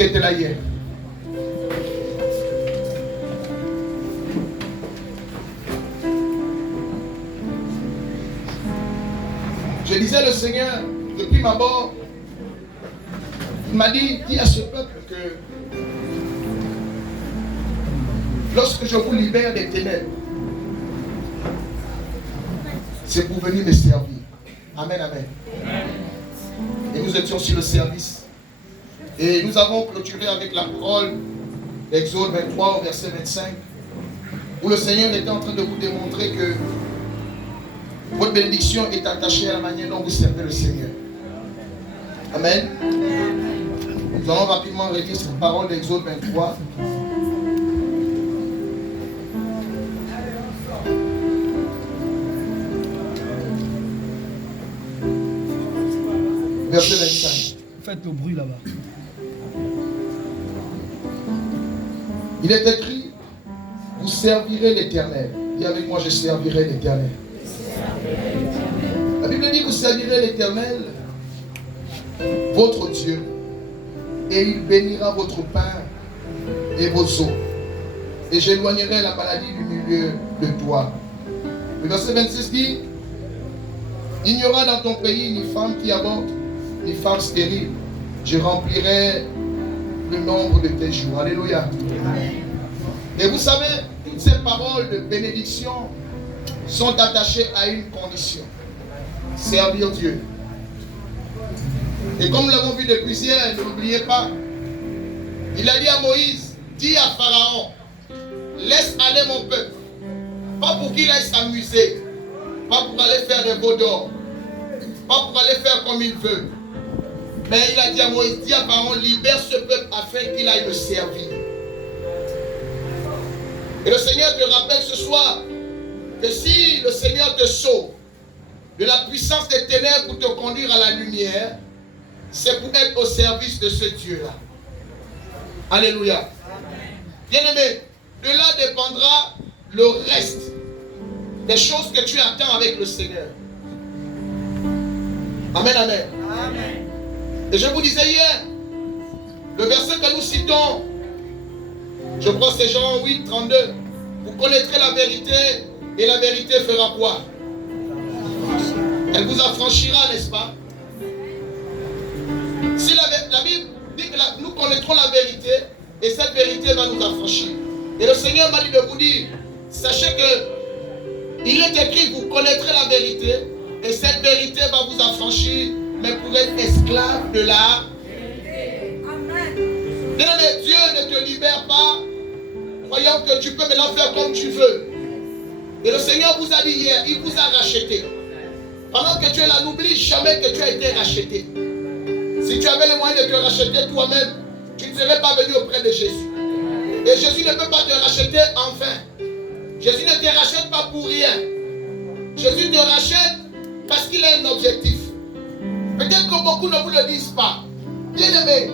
qui était là hier. Je disais le Seigneur, depuis ma mort, il m'a dit, dis à ce peuple que lorsque je vous libère des ténèbres, c'est pour venir me servir. Amen, amen. Et nous étions sur le service. Et nous avons clôturé avec la parole d'Exode 23 au verset 25, où le Seigneur était en train de vous démontrer que votre bénédiction est attachée à la manière dont vous servez le Seigneur. Amen. Nous allons rapidement relire cette parole d'Exode 23. Verset 25. Faites le bruit là-bas. Il est écrit, vous servirez l'Éternel. Dis avec moi, je servirai l'Éternel. La Bible dit, vous servirez l'Éternel, votre Dieu, et il bénira votre pain et vos eaux. Et j'éloignerai la maladie du milieu de toi. Le verset 26 dit, il n'y aura dans ton pays ni femme qui avorte, ni femme stérile. Je remplirai le nombre de tes jours. Alléluia. Amen. Et vous savez, toutes ces paroles de bénédiction sont attachées à une condition. Servir Dieu. Et comme nous l'avons vu depuis hier, n'oubliez pas, il a dit à Moïse, dis à Pharaon, laisse aller mon peuple. Pas pour qu'il aille s'amuser, pas pour aller faire des veaux d'or, pas pour aller faire comme il veut. Mais il a dit à Moïse, dis à Pharaon, libère ce peuple afin qu'il aille me servir. Et le Seigneur te rappelle ce soir que si le Seigneur te sauve de la puissance des ténèbres pour te conduire à la lumière, c'est pour être au service de ce Dieu-là. Alléluia. Bien-aimé, de là dépendra le reste des choses que tu attends avec le Seigneur. Amen, amen. Amen. Et je vous disais hier, le verset que nous citons, je crois que c'est Jean 8, 32. Vous connaîtrez la vérité et la vérité fera quoi? Elle vous affranchira, n'est-ce pas? Si la Bible dit que nous connaîtrons la vérité et cette vérité va nous affranchir. Et le Seigneur m'a dit de vous dire, sachez que il est écrit, vous connaîtrez la vérité et cette vérité va vous affranchir, mais pour être esclave de la vérité. Amen. Bien-aimé, Dieu ne te libère pas croyant que tu peux maintenant faire comme tu veux. Et le Seigneur vous a dit hier, il vous a racheté. Pendant que tu es là, n'oublie jamais que tu as été racheté. Si tu avais les moyens de te racheter toi-même, tu ne serais pas venu auprès de Jésus. Et Jésus ne peut pas te racheter en vain. Jésus ne te rachète pas pour rien. Jésus te rachète parce qu'il a un objectif. Peut-être que beaucoup ne vous le disent pas. Bien-aimé,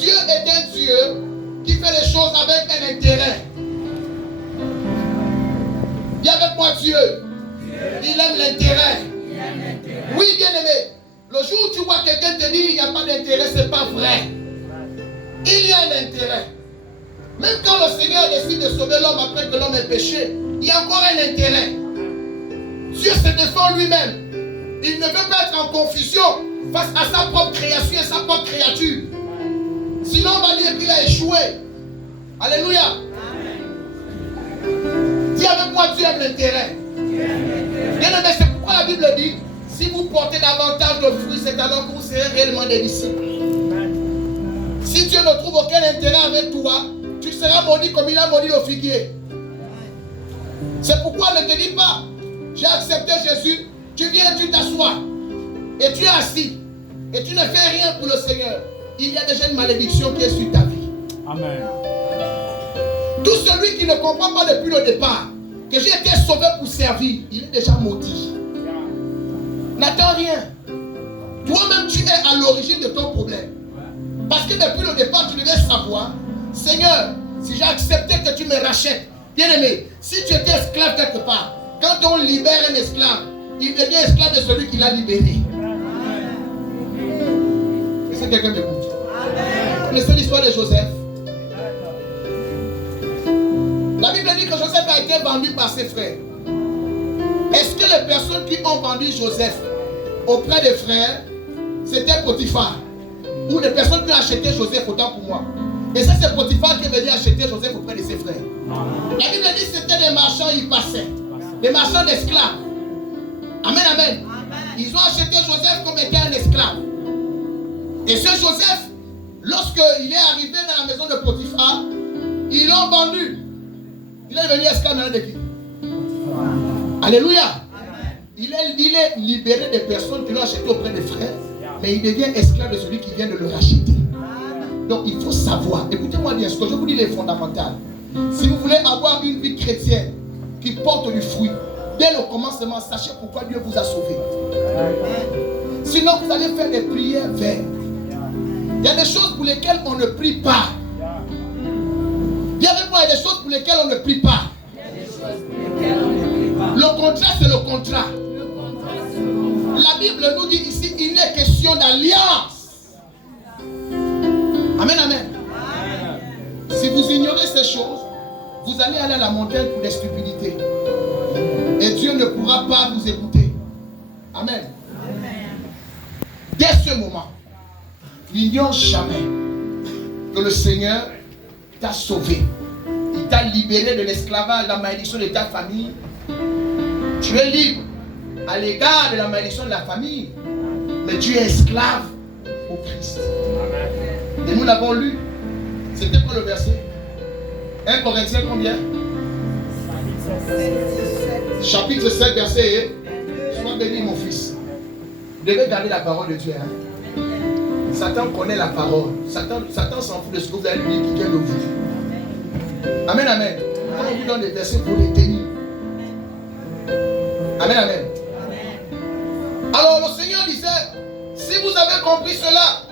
Dieu est un Dieu qui fait les choses avec un intérêt. Dis avec moi Dieu. Il aime l'intérêt. Oui, bien-aimé. Le jour où tu vois quelqu'un te dire il n'y a pas d'intérêt, ce n'est pas vrai. Il y a un intérêt. Même quand le Seigneur décide de sauver l'homme après que l'homme ait péché, il y a encore un intérêt. Dieu se défend lui-même. Il ne veut pas être en confusion face à sa propre création et sa propre créature. Sinon on va dire qu'il a échoué. Alléluia. Dis avec moi, Dieu aime l'intérêt. Bien-aimé, c'est pourquoi la Bible dit, si vous portez davantage de fruits, c'est alors que vous serez réellement des disciples. Si Dieu ne trouve aucun intérêt avec toi, tu seras maudit comme il a maudit le figuier. C'est pourquoi ne te dis pas, j'ai accepté Jésus, tu viens, tu t'assois, et tu es assis, et tu ne fais rien pour le Seigneur. Il y a déjà une malédiction qui est sur ta vie. Amen. Tout celui qui ne comprend pas depuis le départ que j'ai été sauvé pour servir, il est déjà maudit. N'attends rien. Toi-même, tu es à l'origine de ton problème. Parce que depuis le départ, tu devais savoir, Seigneur, si j'ai accepté que tu me rachètes, bien-aimé, si tu étais esclave quelque part, quand on libère un esclave, il devient esclave de celui qui l'a libéré. Est-ce que quelqu'un m'écoute? Mais c'est l'histoire de Joseph. La Bible dit que Joseph a été vendu par ses frères. Est-ce que les personnes qui ont vendu Joseph auprès des frères, c'était Potiphar? Ou les personnes qui ont acheté Joseph, autant pour moi? Et ça, c'est Potiphar qui est venu acheter Joseph auprès de ses frères. La Bible dit que c'était des marchands, ils passaient. Des marchands d'esclaves. Amen, amen. Ils ont acheté Joseph comme étant un esclave. Et ce Joseph, lorsqu'il est arrivé dans la maison de Potiphar, ils l'ont vendu. Il est devenu esclave maintenant de qui? Alléluia. Il est libéré des personnes qui l'ont acheté auprès des frères, mais il devient esclave de celui qui vient de le racheter. Donc il faut savoir, écoutez-moi bien, ce que je vous dis les fondamentales. Si vous voulez avoir une vie chrétienne qui porte du fruit, dès le commencement, sachez pourquoi Dieu vous a sauvé. Sinon, vous allez faire des prières vaines. Il y a des choses pour lesquelles on ne prie pas. Dis avec moi, il y a des choses pour lesquelles on ne prie pas. Le contrat, c'est le contrat. La Bible nous dit ici, il est question d'alliance. Amen, amen. Si vous ignorez ces choses, vous allez aller à la montagne pour des stupidités. Et Dieu ne pourra pas vous écouter. Amen. Dès ce moment, n'ignore jamais que le Seigneur t'a sauvé. Il t'a libéré de l'esclavage, de la malédiction de ta famille. Tu es libre à l'égard de la malédiction de la famille, mais tu es esclave au Christ. Et nous l'avons lu. C'était quoi le verset? 1 Corinthiens combien? Chapitre 7, verset 1. Sois béni mon fils. Vous devez garder la parole de Dieu. Hein? Satan connaît la parole. Satan s'en fout de ce que vous allez lui dire qui vient de vous. Amen, amen. Quand on vous donne des versets, pour les tenir. Amen, amen. Alors le Seigneur disait, si vous avez compris cela,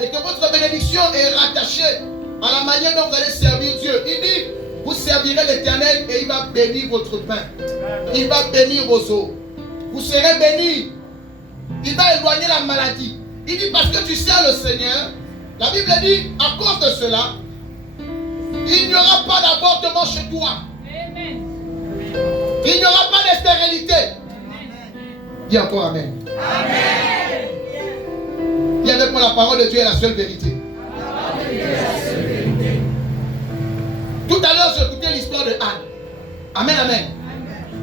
et que votre bénédiction est rattachée à la manière dont vous allez servir Dieu, il dit, vous servirez l'Éternel et il va bénir votre pain. Il va bénir vos eaux. Vous serez bénis. Il va éloigner la maladie. Il dit, parce que tu sers le Seigneur, la Bible dit, à cause de cela, il n'y aura pas d'avortement chez toi. Amen. Il n'y aura pas de stérilité. Dis encore Amen. Amen. Dis avec moi, la parole de Dieu est la seule vérité. Tout à l'heure, j'écoutais l'histoire de Anne. Amen, amen.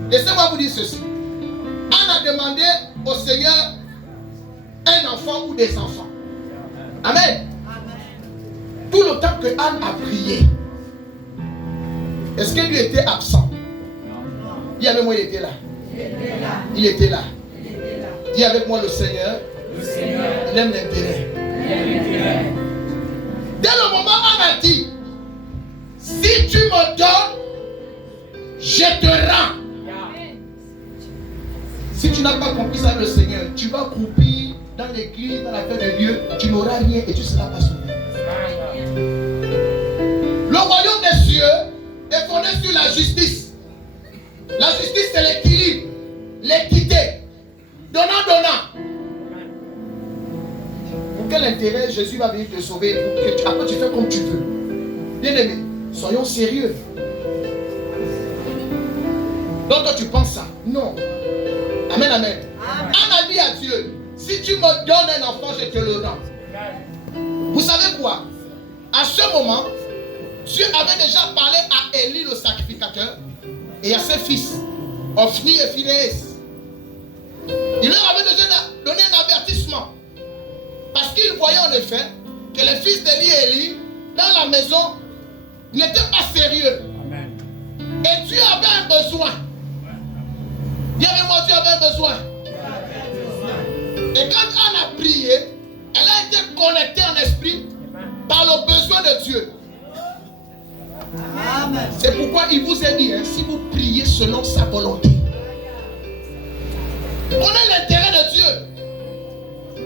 Laissez-moi vous dire ceci. Anne a demandé au Seigneur un enfant ou des enfants. Amen. Tout le temps que Anne a prié, est-ce que lui était absent? Dis avec moi, il était là. Il était là. Dis avec moi, le Seigneur, il aime l'intérêt. Dès le moment où Anne a dit, si tu me donnes, je te rends. Si tu n'as pas compris ça, le Seigneur, tu vas croupir dans l'église, dans la terre de Dieu, tu n'auras rien et tu ne seras pas sauvé. Le royaume des cieux est fondé sur la justice. La justice, c'est l'équilibre, l'équité. Donnant. Pour quel intérêt Jésus va venir te sauver? Après, tu fais comme tu veux. Bien aimé, soyons sérieux. Donc, toi, tu penses ça? Non. Amen, amen. Anne a dit à Dieu, si tu me donnes un enfant, je te le rends. Vous savez quoi? À ce moment, Dieu avait déjà parlé à Élie le sacrificateur et à ses fils, Ophni et Phinéas. Il leur avait déjà donné un avertissement. Parce qu'il voyait en effet que les fils d'Élie et Élie, dans la maison, n'étaient pas sérieux. Amen. Et Dieu avait un besoin. Dis avec moi, Dieu avait un besoin. Et quand Anne a prié, elle a été connectée en esprit par le besoin de Dieu. Amen. C'est pourquoi il vous a dit, si vous priez selon sa volonté, connais l'intérêt de Dieu.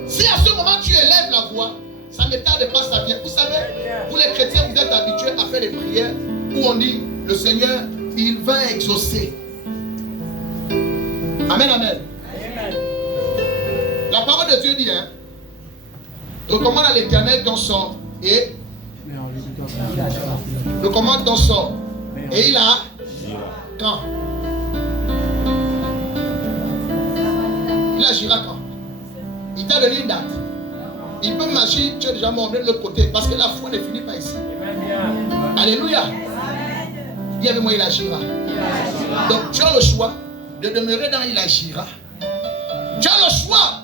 Si à ce moment tu élèves la voix, ça ne tarde pas, ça vient. Vous savez, vous les chrétiens, vous êtes habitués à faire des prières où on dit, le Seigneur, il va exaucer. Amen, amen. La parole de Dieu dit, recommande à l'Éternel ton sort et Le commandant sort. Et il a quand? Il agira quand? Il t'a donné une date. Il peut m'agir, tu es déjà mort de l'autre côté. Parce que la foi ne finit pas ici. Alléluia. Dis avec moi, il agira. Donc tu as le choix de demeurer dans il agira. Tu as le choix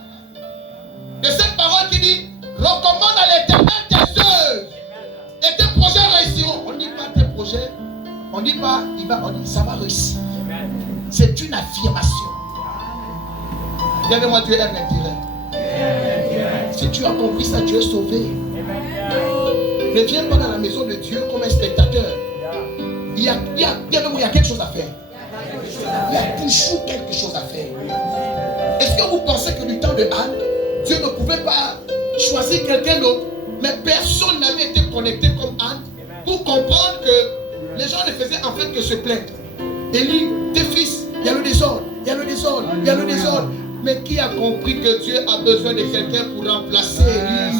de cette parole qui dit recommande à l'Éternel tes œuvres et tes projets réussiront. On ne dit pas tes projets, on ne dit pas on dit ça va réussir. C'est une affirmation. Dis avec moi, tu es un intérêt. Si tu as compris ça, tu es sauvé. Ne viens pas dans la maison de Dieu comme un spectateur. Il y a quelque chose à faire. Il y a toujours quelque chose à faire. Est-ce que vous pensez que du temps de Anne, Dieu ne pouvait pas choisir quelqu'un d'autre? Mais personne n'avait été connecté comme Anne pour comprendre que les gens ne faisaient en fait que se plaindre. Élie, tes fils, il y a le désordre, il y a le désordre, il y a le désordre. Mais qui a compris que Dieu a besoin de quelqu'un pour remplacer Élie?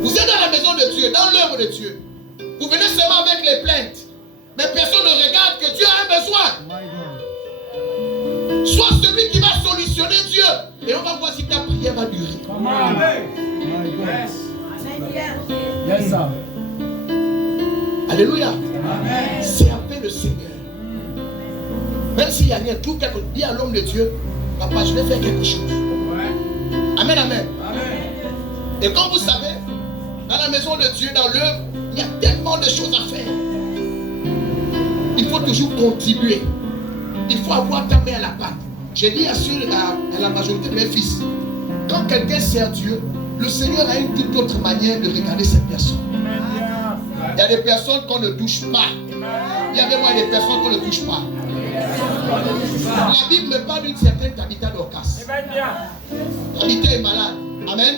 Vous êtes dans la maison de Dieu, dans l'œuvre de Dieu. Vous venez seulement avec les plaintes. Mais personne ne regarde que Dieu a un besoin. Sois celui qui va solutionner Dieu. Et on va voir si ta prière va durer. Alléluia. C'est appelé le Seigneur. Même s'il n'y a rien, tout quelque chose, dis à l'homme de Dieu, papa, je vais faire quelque chose. Amen, amen. Et comme vous savez, dans la maison de Dieu, dans l'œuvre, il y a tellement de choses à faire. Il faut toujours contribuer. Il faut avoir ta main à la pâte. J'ai dit à la majorité de mes fils, quand quelqu'un sert Dieu, le Seigneur a une toute autre manière de regarder cette personne. Il y a des personnes qu'on ne touche pas. Il y a même des personnes qu'on ne touche pas. La Bible me parle d'une certaine Tabitha Dorcas. Tabitha est malade. Amen.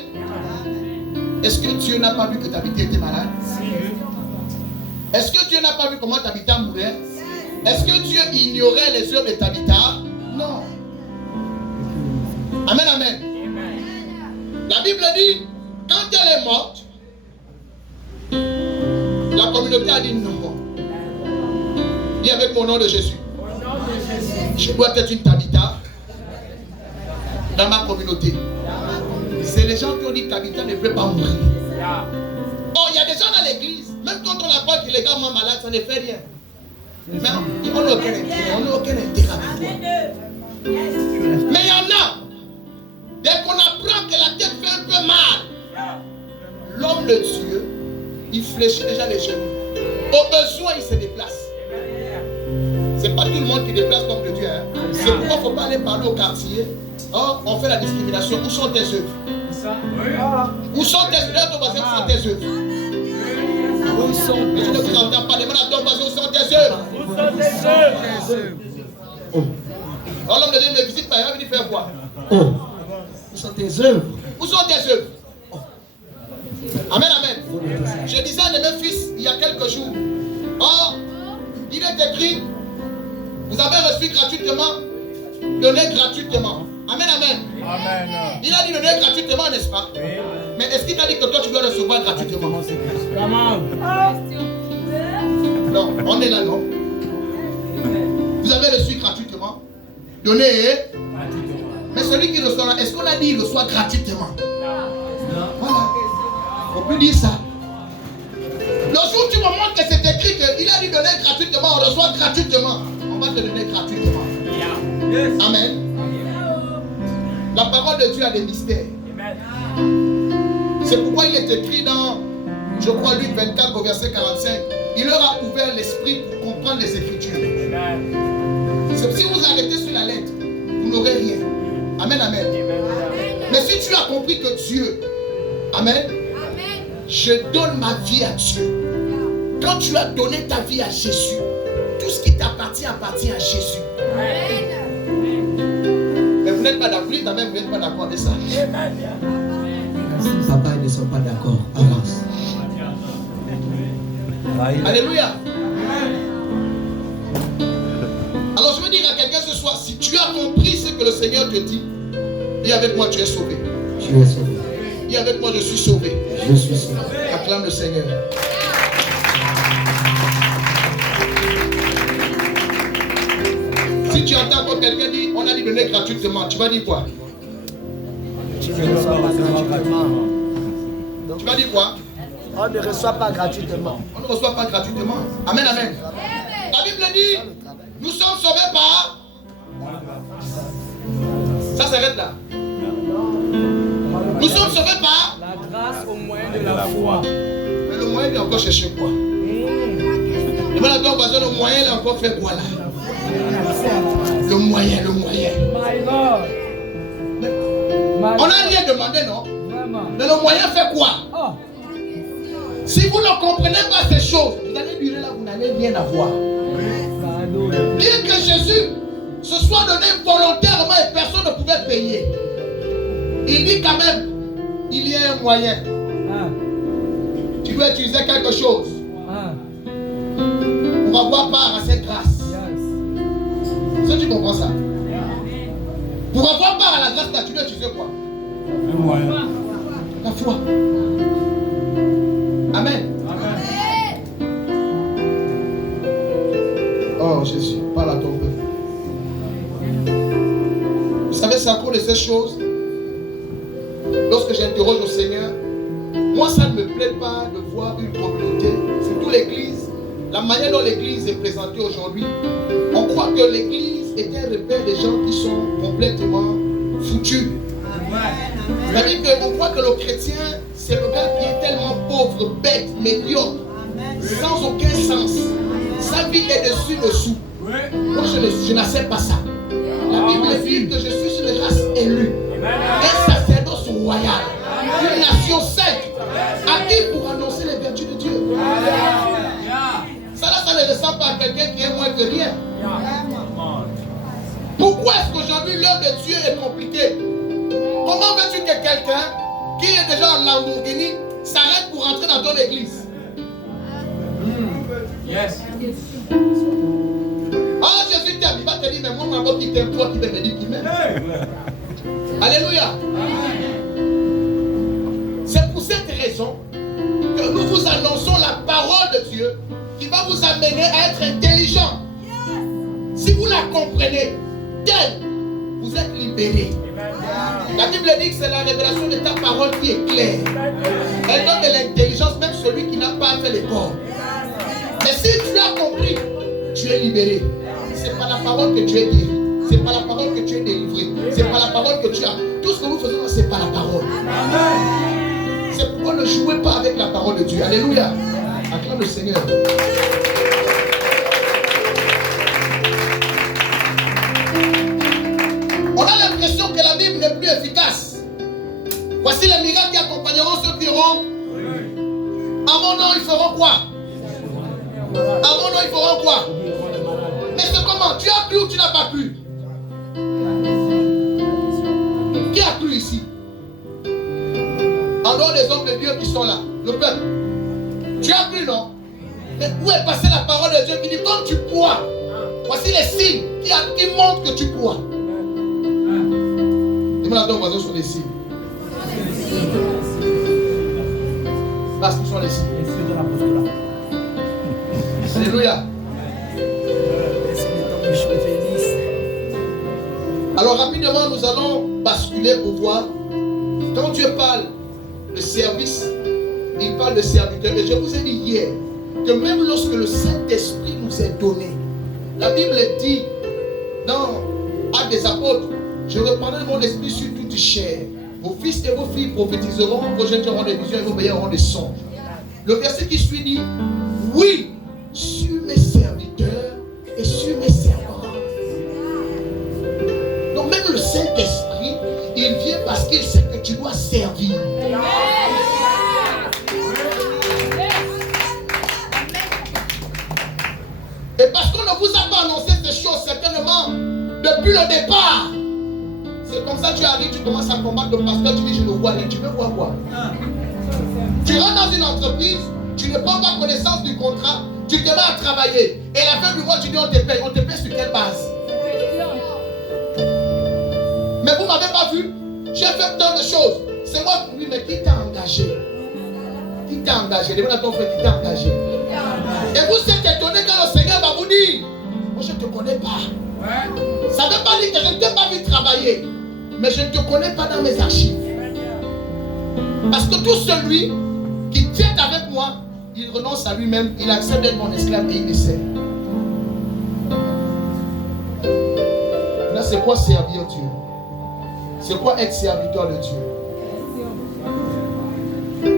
Est-ce que Dieu n'a pas vu que Tabitha était malade? Est-ce que Dieu n'a pas vu comment Tabitha mourait? Est-ce que Dieu ignorait les œuvres de Tabitha? Non. Amen, amen. La Bible dit, quand elle est morte, la communauté a dit non. Dis avec mon nom de Jésus. Je dois être une Tabitha dans ma communauté. C'est les gens qui ont dit que Tabitha ne peut pas mourir. Oh, il y a des gens dans l'église, même quand on apprend qu'il est également malade, ça ne fait rien. Mais on n'a aucun intérêt, avec toi. Mais il y en a, dès qu'on apprend que la tête fait un peu mal, l'homme de Dieu, il fléchit déjà les genoux. Au besoin, il se déplace. C'est pas tout le monde qui déplace l'homme de Dieu. Hein. C'est pourquoi il ne faut pas aller parler au quartier. Oh, on fait la discrimination. Où sont tes œuvres? Où sont tes œuvres? Où sont tes œuvres? Je ne vous entends pas. Demande à ton voisin où sont tes œuvres? Où sont tes œuvres? Alors l'homme de Dieu ne me visite pas. Il va venir faire quoi? Où sont tes œuvres? Où sont tes œuvres? Amen, amen. Je disais à de mes fils il y a quelques jours. Oh, il est écrit, vous avez reçu gratuitement, donnez gratuitement. Amen, amen. Amen. Il a dit donner gratuitement, n'est-ce pas? Oui. Mais est-ce qu'il t'a dit que toi tu dois recevoir gratuitement? Non, on est là, non? Vous avez reçu gratuitement, donnez gratuitement. Mais celui qui reçoit, est-ce qu'on a dit il reçoit gratuitement? Non. Voilà. On peut dire ça. Le jour où tu me montres que c'est écrit qu'il a dit donner gratuitement, on reçoit gratuitement. On va te donner gratuitement. Yes. Amen. La parole de Dieu a des mystères. C'est pourquoi il est écrit dans, je crois, Luc 24 au verset 45. Il leur a ouvert l'esprit pour comprendre les Écritures. Si vous arrêtez sur la lettre, vous n'aurez rien. Amen, amen. Mais si tu as compris que Dieu, amen, je donne ma vie à Dieu. Quand tu as donné ta vie à Jésus, tout ce qui t'appartient appartient à Jésus. Mais vous n'êtes pas d'accord, vous n'êtes pas d'accord avec ça. Papa, ils ne sont pas d'accord. Avance. Alléluia. Alors je veux dire à quelqu'un ce soir, si tu as compris ce que le Seigneur te dit, dis avec moi, tu es sauvé. Tu es sauvé. Dis Dis avec moi, je suis sauvé. Je suis sauvé. Acclame le Seigneur. Si tu entends quand quelqu'un dit, on a dit donner gratuitement, tu vas dire quoi? Tu ne reçois pas gratuitement. Tu vas dire quoi? On ne reçoit pas gratuitement. On ne reçoit pas gratuitement. Amen, amen. La Bible dit, nous sommes sauvés par... Ça s'arrête là. Nous sommes sauvés par... La grâce au moyen de la foi. Mais le moyen, il a encore cherché quoi? Et voilà, donc, le moyen, il a encore fait quoi là? Le moyen, le moyen. My Lord. On n'a rien demandé, non? Vraiment. Mais le moyen fait quoi? Oh. Si vous ne comprenez pas ces choses, vous allez durer là, vous n'allez rien avoir. Bien que Jésus se soit donné volontairement et personne ne pouvait payer, il dit quand même, il y a un moyen. Tu dois utiliser quelque chose pour avoir part à cette grâce. Est-ce que tu comprends ça? Pour avoir part à la grâce, là, tu dois utiliser quoi? La foi. Amen. Oh Jésus, parle à ton peuple. Vous savez, c'est à cause de ces choses. Lorsque j'interroge au Seigneur, moi ça ne me plaît pas de voir une communauté, surtout l'église, la manière dont l'église est présentée aujourd'hui. On croit que l'église est un repère des gens qui sont complètement foutus. C'est-à-dire qu'on croit que le chrétien, c'est le gars qui est tellement pauvre, bête, médiocre, sans aucun sens. Sa vie est dessus-dessous. Moi, je n'accepte pas ça. La Bible dit que je suis une race élue, un sacerdoce royal, une nation sainte, acquis pour annoncer les vertus de Dieu. Ça ne ressemble pas à quelqu'un qui est moins que rien. Pourquoi est-ce qu'aujourd'hui l'œuvre de Dieu est compliquée? Comment veux-tu que quelqu'un qui est déjà en Lamborghini s'arrête pour entrer dans ton église? Yes. Ah, Jésus t'aime, il va te dire, mais moi, maman qui t'aime, toi qui vais me dire qu'il m'aime. Alléluia. C'est pour cette raison que nous vous annonçons la parole de Dieu qui va vous amener à être intelligent. Si vous la comprenez, telle, vous êtes libérés. La Bible dit que c'est la révélation de ta parole qui est claire. Elle donne de l'intelligence, même celui qui n'a pas fait l'effort. Mais si tu as compris, tu es libéré. C'est par la parole que tu es guéri. C'est par la parole que tu es délivré. C'est par la parole que tu as. Tout ce que nous faisons, c'est par la parole. C'est pourquoi ne jouez pas avec la parole de Dieu. Alléluia. Acclame le Seigneur. On a l'impression que la Bible n'est plus efficace. Voici les miracles qui accompagneront ceux qui auront. À mon nom, ils feront quoi? À mon nom, ils feront quoi? Mais c'est comment? Tu as cru ou tu n'as pas cru? Qui a cru ici? En dehors des hommes de Dieu qui sont là, le peuple. Tu as cru, non? Mais où est passée la parole de Dieu qui dit, comme tu crois, voici les signes qui montrent que tu crois. Dis-moi là, ton voisin sur les signes. Là, ce sont les signes. Alléluia. Alors rapidement, nous allons basculer pour voir. Quand Dieu parle de service, il parle de serviteur. Et je vous ai dit hier que même lorsque le Saint-Esprit nous est donné, la Bible dit dans Actes des Apôtres, je reprendrai mon esprit sur toute chair. Vos fils et vos filles prophétiseront, vos jeunes auront des visions et vos meilleurs auront des songes. Le verset qui suit dit, oui, sur mes serviteurs et sur mes servants. Donc même le Saint-Esprit, il vient parce qu'il sait que tu dois servir. Et parce qu'on ne vous a pas annoncé ces choses certainement depuis le départ. C'est comme ça que tu arrives, tu commences à combattre le pasteur, tu dis je ne vois rien, tu veux voir quoi? Tu rentres dans une entreprise, tu ne prends pas connaissance du contrat, tu te mets à travailler. Et à la fin du mois, tu dis on te paye sur quelle base? Mais vous ne m'avez pas vu, j'ai fait tant de choses. c'est moi. Oui, mais qui t'a engagé? Qui t'a engagé? Demande à ton frère qui t'a engagé. Et vous êtes étonné quand le Seigneur va vous dire, moi je ne te connais pas. Ça ne veut pas dire que je ne t'ai pas vu travailler, mais je ne te connais pas dans mes archives. Parce que tout celui qui tient avec moi, il renonce à lui-même, il accepte d'être mon esclave et il essaie. Là, c'est quoi servir Dieu? C'est quoi être serviteur de Dieu?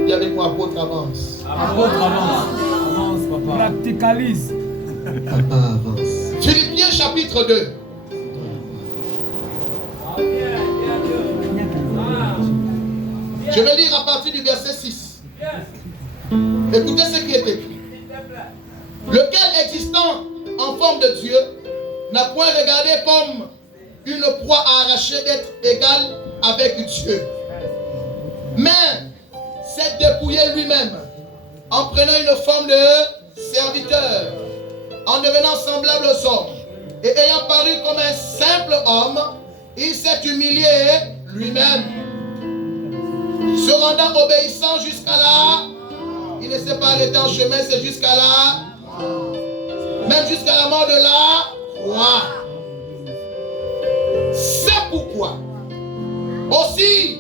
Dis avec moi, apôtre, avance. Apôtre, avance. Avance, papa. Practicalise. Papa, avance. Philippiens chapitre 2. Je vais lire à partir du verset 6. Écoutez ce qui est écrit. Lequel existant en forme de Dieu n'a point regardé comme une proie à arracher d'être égal avec Dieu, mais s'est dépouillé lui-même en prenant une forme de serviteur, en devenant semblable aux hommes, et ayant paru comme un simple homme, il s'est humilié lui-même, se rendant obéissant jusqu'à là. Il ne s'est pas arrêté en chemin, c'est jusqu'à là, même jusqu'à la mort de la croix. C'est pourquoi aussi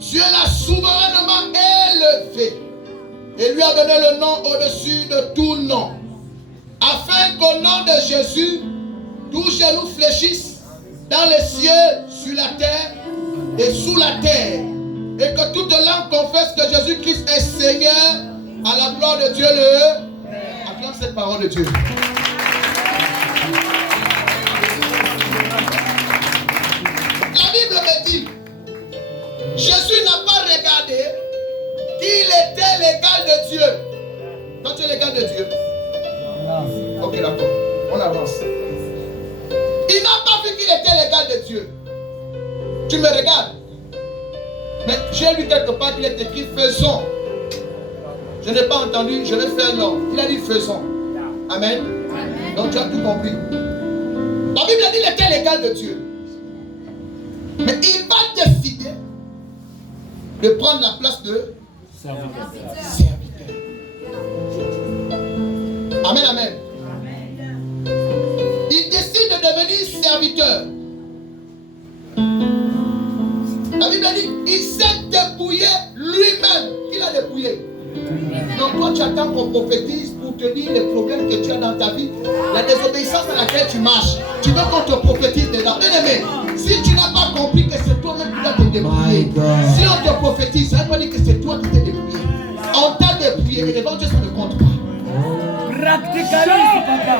Dieu l'a souverainement élevé et lui a donné le nom au-dessus de tout nom, afin qu'au nom de Jésus, tout genou fléchisse dans les cieux, sur la terre et sous la terre, et que toute langue confesse que Jésus-Christ est Seigneur, à la gloire de Dieu le Père. Acclame cette parole de Dieu. La Bible me dit, Jésus n'a pas regardé qu'il était l'égal de Dieu. Toi, tu es l'égal de Dieu. Ok, d'accord. On avance. Il n'a pas vu qu'il était l'égal de Dieu. Tu me regardes. Mais j'ai lu quelque part qu'il est écrit faisons. Je n'ai pas entendu, je vais faire non. Il a dit faisons. Amen. Donc tu as tout compris. La Bible a dit qu'il était l'égal de Dieu. Mais il va décider de prendre la place de serviteur. Amen, amen. Il décide de devenir serviteur. La Bible dit il s'est dépouillé lui-même. Qui l'a dépouillé? Donc toi tu attends qu'on prophétise pour te dire les problèmes que tu as dans ta vie, la désobéissance à laquelle tu marches. Tu veux qu'on te prophétise dedans. Bien aimé, si tu n'as pas compris que c'est toi-même qui dois te dépouiller, si on te prophétise, ça veut pas dire que c'est toi qui t'es dépouillé. On t'a dépouillé et devant Dieu ça ne compte pas. Practicalise, papa.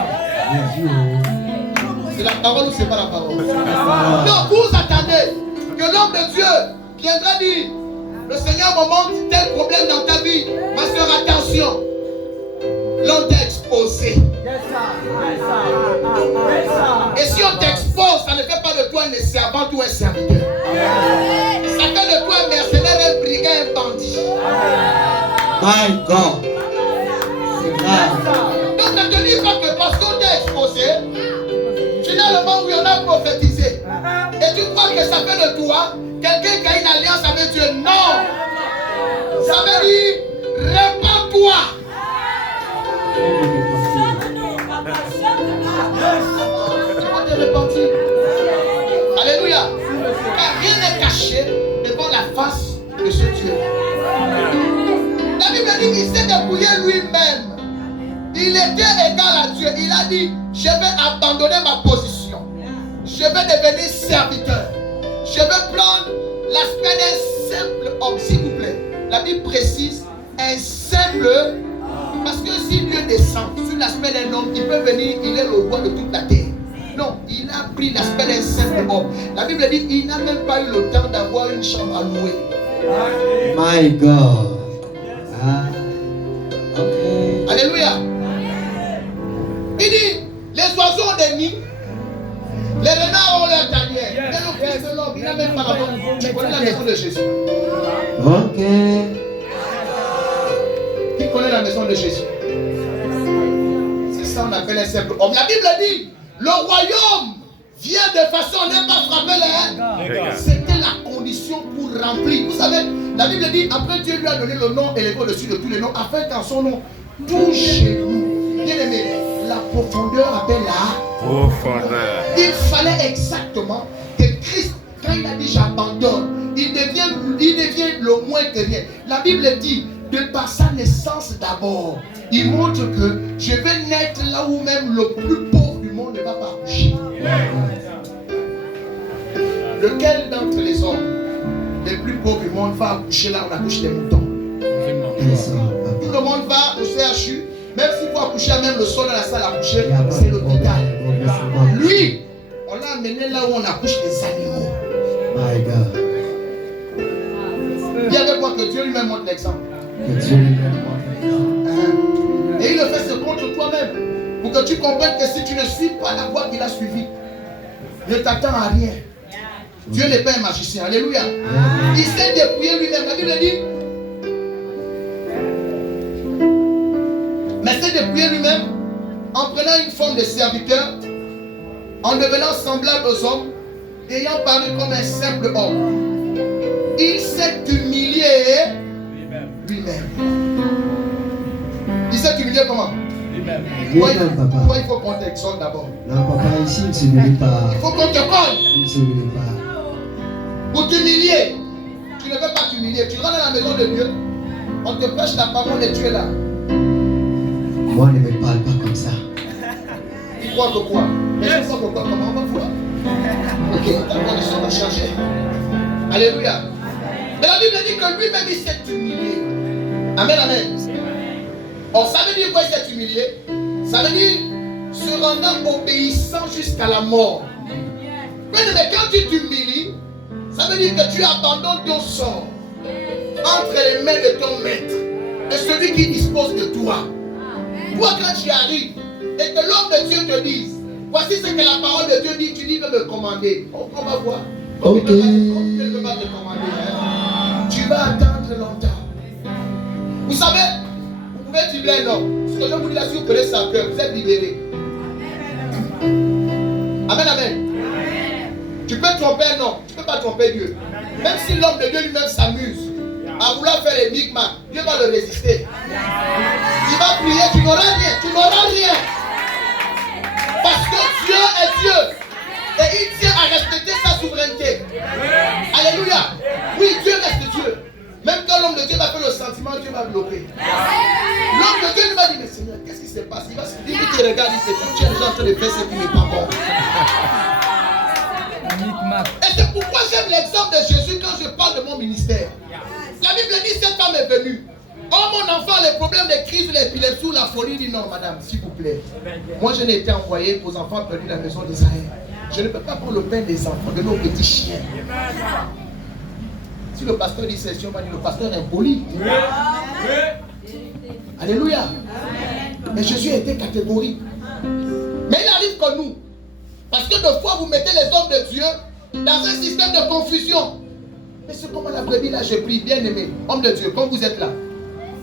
C'est la parole ou c'est pas la parole? Non, vous attendez que l'homme de Dieu viendra dire le Seigneur me montre tel problème dans ta vie. Ma soeur, attention. L'on t'a exposé. Et si on t'expose, ça ne fait pas de toi un servant ou un serviteur. Ça fait de toi un mercenaire, un brigand, un bandit. My God. C'est grave. Donc ne te dis pas que parce qu'on t'a exposé, finalement oui on a prophétisé. Et tu crois que ça fait de toi quelqu'un qui a une alliance avec Dieu. Non. Ça veut dire répands-toi. Tu vas te repentir. Alléluia. Car rien n'est caché devant la face de ce Dieu. La Bible dit qu'il s'est dépouillé lui-même. Il était égal à Dieu. Il a dit, je vais abandonner ma position. Je vais devenir serviteur. Je vais prendre l'aspect d'un simple homme, s'il vous plaît. La Bible précise un simple, parce que si Dieu descend sur l'aspect d'un homme, il peut venir, il est le roi de toute la terre. Non, il a pris l'aspect d'un simple homme. La Bible dit, il n'a même pas eu le temps d'avoir une chambre à louer. My God. Ah. Okay. Alléluia. Il dit, les oiseaux ont des nids, les renards ont leur tanière. Mais le Fils de l'homme, il n'a même pas la maison. Tu connais la maison de Jésus? Ok. Qui connaît la maison de Jésus? C'est ça on appelle un simple homme. La Bible dit, le royaume vient de façon à ne pas frapper les. C'était la condition pour remplir. Vous savez, La Bible dit, après Dieu lui a donné le nom élevé au-dessus de tous les noms, afin qu'en son nom, tout genou, bien aimé, la profondeur appelle la profondeur. Il fallait exactement que Christ, quand il a dit j'abandonne, il devient le moins que rien. La Bible dit, de par sa naissance d'abord, il montre que je vais naître là où même le plus pauvre du monde ne va pas accoucher. Lequel d'entre les hommes les plus pauvres du monde va accoucher là où on accouche les moutons? Tout le monde va au CHU, même s'il faut accoucher à même le sol dans la salle à coucher, c'est l'hôpital. Lui, on l'a amené là où on accouche les animaux. My God. Dis avec moi que Dieu lui-même montre l'exemple. Et il le fait c'est contre toi-même. Pour que tu comprennes que si tu ne suis pas la voie qu'il a suivie, ne t'attends à rien. Dieu n'est pas un magicien. Alléluia. Il s'est dépouillé lui-même. La Bible dit, mais s'est dépouillé lui-même en prenant une forme de serviteur, en devenant semblable aux hommes, ayant paru comme un simple homme. Il s'est humilié lui-même. Il s'est humilié comment? Pourquoi il faut qu'on t'exhorte d'abord? Non, papa, ici, il ne s'humilie pas. Il faut qu'on te colle. Il ne s'humilie pas. Pour t'humilier, tu ne veux pas t'humilier. Tu rentres dans la maison de Dieu, on te prêche la parole et tu es là. Moi, ne me parle pas comme ça. Tu crois que quoi? Mais je crois que quoi? Comment on va voir? Ok, ta condition va changer. Alléluia. Mais la Bible dit que lui-même il s'est humilié. Amen, amen. Or, ça veut dire quoi il s'est humilié? Ça veut dire se rendant obéissant jusqu'à la mort. Mais quand tu t'humilies, ça veut dire que tu abandonnes ton sort entre les mains de ton maître et celui qui dispose de toi. Toi, quand tu arrives et que l'homme de Dieu te dise, voici ce que la parole de Dieu dit, tu dis de me commander. On va voir. Ok. Comme il ne va te commander, hein? Tu vas attendre longtemps. Vous savez, vous pouvez tribler un homme. Ce que je vous dis là, si vous prenez sa peur, vous êtes libéré. Amen, amen. Tu peux tromper un homme, tu ne peux pas tromper Dieu. Même si l'homme de Dieu lui-même s'amuse à vouloir faire les big man, Dieu va le résister. Il va prier, tu n'auras rien, tu n'auras rien. Parce que Dieu est Dieu. Et il tient à respecter sa souveraineté. Alléluia. Oui, Dieu reste Dieu. Même quand l'homme de Dieu va faire le sentiment, Dieu va bloquer. L'homme de Dieu lui va dire, mais Seigneur, qu'est-ce qui se passe? Il va se dire, il te regarde, il se dit, tu es déjà en train de faire ce qui n'est pas bon. Et c'est pourquoi j'aime l'exemple de Jésus quand je parle de mon ministère. La Bible dit, cette femme est venue. Oh mon enfant, les problèmes de crise, l'épilepsie ou la folie, dit non madame, s'il vous plaît. Moi je n'ai été envoyé aux enfants perdus de la maison d'Israël. Je ne peux pas prendre le pain des enfants, de nos petits chiens. Si le pasteur dit c'est on va dire le pasteur est impoli. Alléluia. Mais Jésus a été catégorique. Mais il arrive comme nous. Parce que de fois vous mettez les hommes de Dieu dans un système de confusion. Mais c'est comme la brebis là, je prie, bien aimé, homme de Dieu, comme vous êtes là.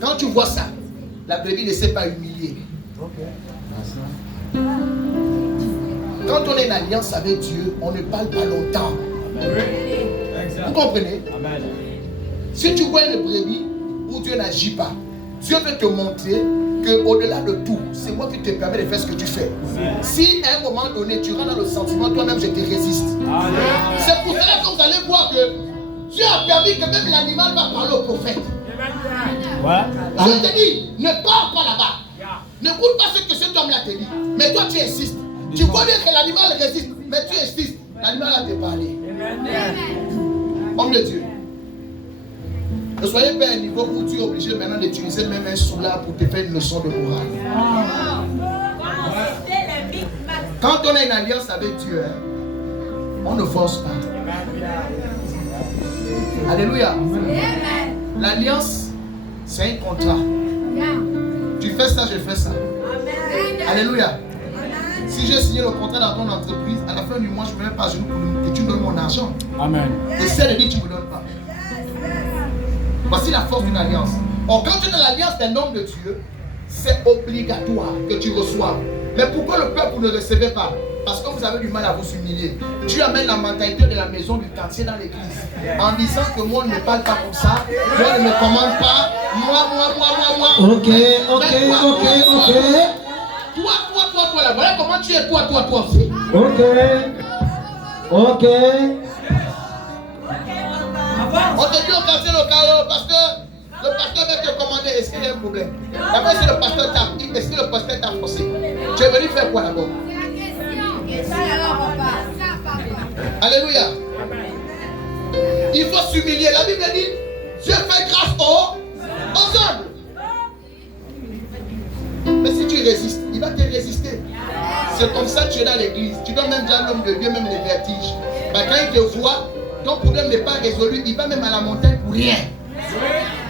Quand tu vois ça, la brebis ne s'est pas humiliée. Quand on est en alliance avec Dieu, on ne parle pas longtemps. Vous comprenez? Si tu vois une brebis où Dieu n'agit pas, Dieu veut te montrer qu'au-delà de tout, c'est moi qui te permets de faire ce que tu fais. Si à un moment donné, tu rentres dans le sentiment, toi-même, je te résiste. C'est pour cela que vous allez voir que Dieu a permis que même l'animal va parler au prophète. Je te dis, ne pars pas là-bas. Ne coule pas ce que cet homme-là te dit. Mais toi, tu insistes. Tu vois bien que l'animal résiste, mais tu insistes. L'animal va te parler. Homme de Dieu. Ne soyez pas à un niveau où tu es obligé maintenant d'utiliser même un soulard pour te faire une leçon de morale. Quand on a une alliance avec Dieu, on ne force pas. Alléluia. L'alliance, c'est un contrat. Tu fais ça, je fais ça. Alléluia. Si j'ai signé le contrat dans ton entreprise, à la fin du mois, je ne me mets pas à genoux pour que tu me donnes mon argent. Amen. Et celle de dire tu ne me donnes pas. Voici la force d'une alliance. Or, quand tu es dans l'alliance d'un homme de Dieu, c'est obligatoire que tu reçoives. Mais pourquoi le peuple ne recevait pas? Parce que vous avez du mal à vous humilier. Tu amènes la mentalité de la maison du quartier dans l'église. En disant que moi, on ne me parle pas comme ça. Moi, on ne me commande pas. Moi. Ok. Toi, là. Voilà comment tu es, toi. Ok. On te dit au quartier local, le pasteur va te commander. Est-ce qu'il y a un problème? D'abord, si le pasteur t'a dit, est-ce que le pasteur t'a forcé? Tu es venu faire quoi d'abord? Alléluia. Il faut s'humilier. La Bible dit, Dieu fait grâce aux hommes. Mais si tu résistes, il va te résister. C'est comme ça que tu es dans l'église. Tu dois même dire l'homme de Dieu, même les vertiges. Bah, quand il te voit, ton problème n'est pas résolu. Il va même à la montagne pour rien.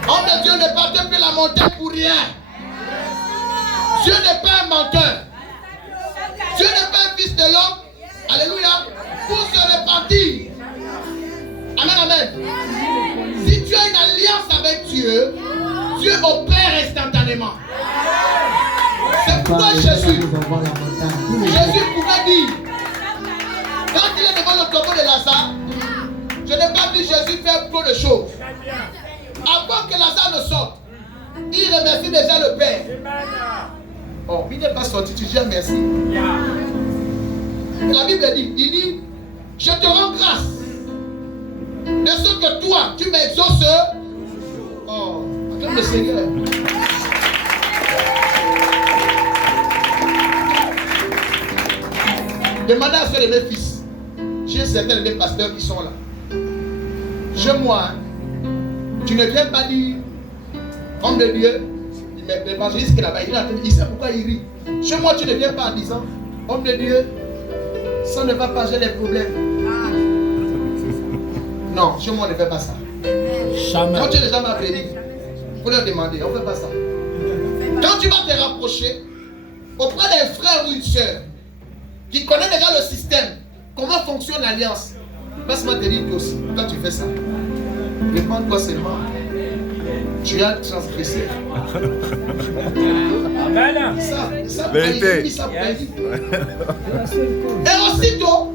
Homme de Dieu ne partait plus la montagne pour rien. Dieu n'est pas un menteur. Dieu n'est pas un fils de l'homme. Alléluia. Pour se repentir. Amen. Si tu as une alliance avec Dieu, Dieu opère instantanément. C'est pourquoi Jésus pouvait dire, quand il est devant le tombeau de Lazare, je n'ai pas vu Jésus faire trop de choses. Avant que Lazare ne sorte, il remercie déjà le Père. Oh, il n'est pas sorti, tu dis merci. La Bible dit, il dit, je te rends grâce de ce que toi, tu m'exauces. Oh, acclame le Seigneur. Demandez à ceux de mes fils. J'ai certains de mes pasteurs qui sont là. Chez moi, tu ne viens pas dire, homme de Dieu, l'évangéliste qui est là-bas, il sait pourquoi il rit. Chez moi, tu ne viens pas en disant, homme de Dieu, ça ne va pas, j'ai les problèmes. Non, chez moi, on ne fait pas ça. Jamais. Quand tu es déjà mal béni, il faut leur demander, on ne fait pas ça. Quand tu vas te rapprocher auprès d'un frère ou une soeur qui connaît déjà le système, comment fonctionne l'alliance, passe-moi te dire toi aussi, quand tu fais ça, réponds-toi seulement, tu as transgressé. Amen. Ça Vérité. ça et aussitôt,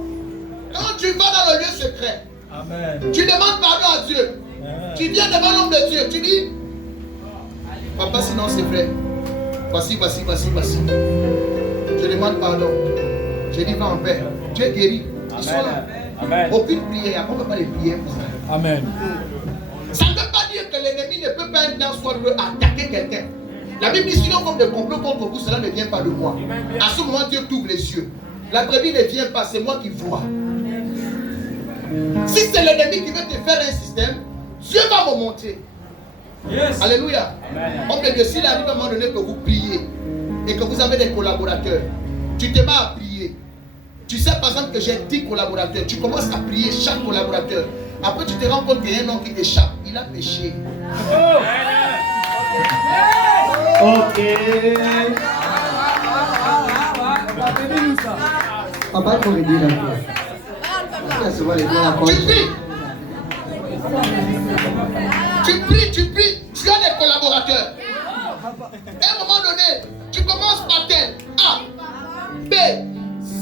quand tu vas dans le lieu secret, Amen. tu demandes pardon à Dieu. Tu viens devant l'homme de Dieu, tu dis, papa, sinon c'est vrai. Voici. Je demande pardon. Je dis, va en paix. Tu es guéri. Ils sont là. Amen. Aucune prière. On ne peut pas les prier pour ça. Amen. Ça ne veut pas dire que l'ennemi ne peut pas être dans soi de attaquer quelqu'un. La Bible dit, sinon comme des complots contre vous, cela ne vient pas de moi. À ce moment, Dieu t'ouvre les yeux. La brebis ne vient pas, c'est moi qui vois. Si c'est l'ennemi qui veut te faire un système, Dieu va me montrer. Yes. Alléluia. Homme de Dieu, s'il arrive à un moment donné que vous priez et que vous avez des collaborateurs, tu te mets à prier. Tu sais par exemple que j'ai 10 collaborateurs, tu commences à prier chaque collaborateur. Après tu te rends compte qu'il y a un nom qui t'échappe. Il a péché. Ok. Papa, il faut me dire la Tu pries, tu as des collaborateurs. À un moment donné, tu commences par tel A, B,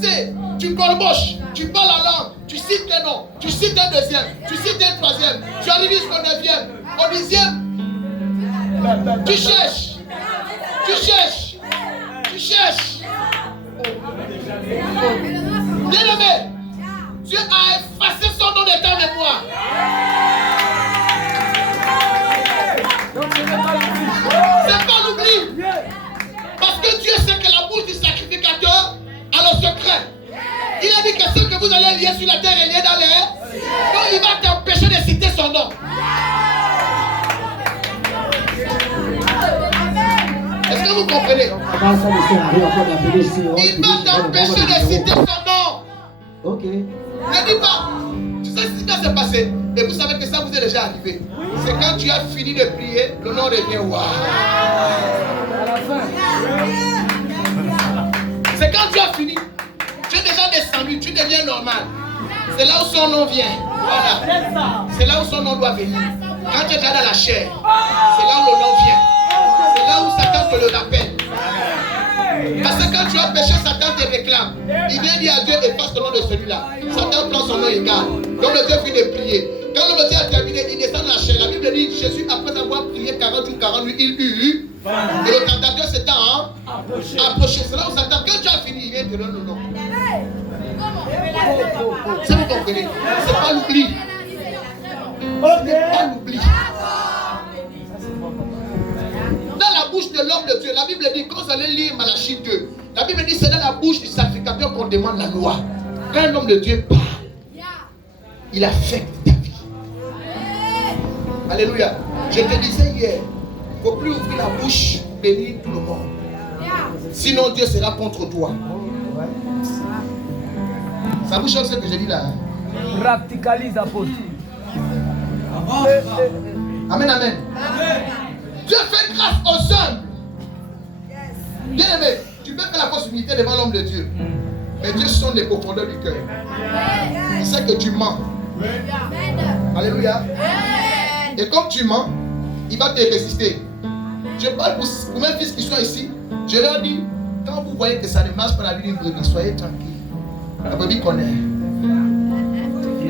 C, tu corboches, tu parles la langue, tu cites des noms, tu cites un deuxième, tu cites un troisième, tu arrives jusqu'au 9e, au 10e, tu cherches. Bien-aimé, Dieu a effacé son nom de ta mémoire. C'est pas l'oubli. Parce que Dieu sait que la bouche du sacrificateur a le secret. Il a dit que ce que vous allez lier sur la terre est lié dans l'air. Donc il va t'empêcher de citer son nom. Est-ce que vous comprenez? Il va t'empêcher de citer son nom. Ok. Ne dis pas. Tu sais ce qui va se passer. Et vous savez que ça vous est déjà arrivé. C'est quand tu as fini de prier, le nom revient. Waouh. C'est quand tu as fini. Tu es déjà descendu, tu deviens normal. C'est là où son nom vient. Voilà. C'est là où son nom doit venir. Quand tu es déjà dans la chair, c'est là où le nom vient. C'est là où Satan te le rappelle. Satan te réclame. Il vient dire à Dieu, efface le nom de celui-là. Satan prend son nom et garde. Donc le Dieu finit de prier. Quand l'homme de Dieu a terminé, il descend dans la chair. La Bible dit, Jésus, après avoir prié 40 jours, 40 nuits, il eut. Et le tentateur s'étant approché. C'est là où Satan, quand tu as fini, il vient te donner le nom. Ça vous comprenez? C'est pas l'oubli. Ce n'est pas l'oubli. Dans la bouche de l'homme de Dieu, la Bible dit, quand vous allez lire Malachie 2, la Bible dit, c'est dans la bouche du sacrificateur qu'on demande la loi. Quand un homme de Dieu parle, il affecte ta vie. Alléluia. Je te disais hier, il ne faut plus ouvrir la bouche pour bénir tout le monde. Sinon Dieu sera contre toi. Ça vous change ce que j'ai dit là? Practicalise, apôtre. Amen, amen. Dieu fait grâce aux humbles. Bien aimé, tu peux faire la fausse humilité devant l'homme de Dieu. Mais Dieu sonde les profondeurs du cœur. Il sait que tu mens. Alléluia. Et comme tu mens, il va te résister. Je parle pour mes fils qui sont ici. Je leur dis, quand vous voyez que ça ne marche pas la vie d'une brebis, soyez tranquille. La brebis connaît.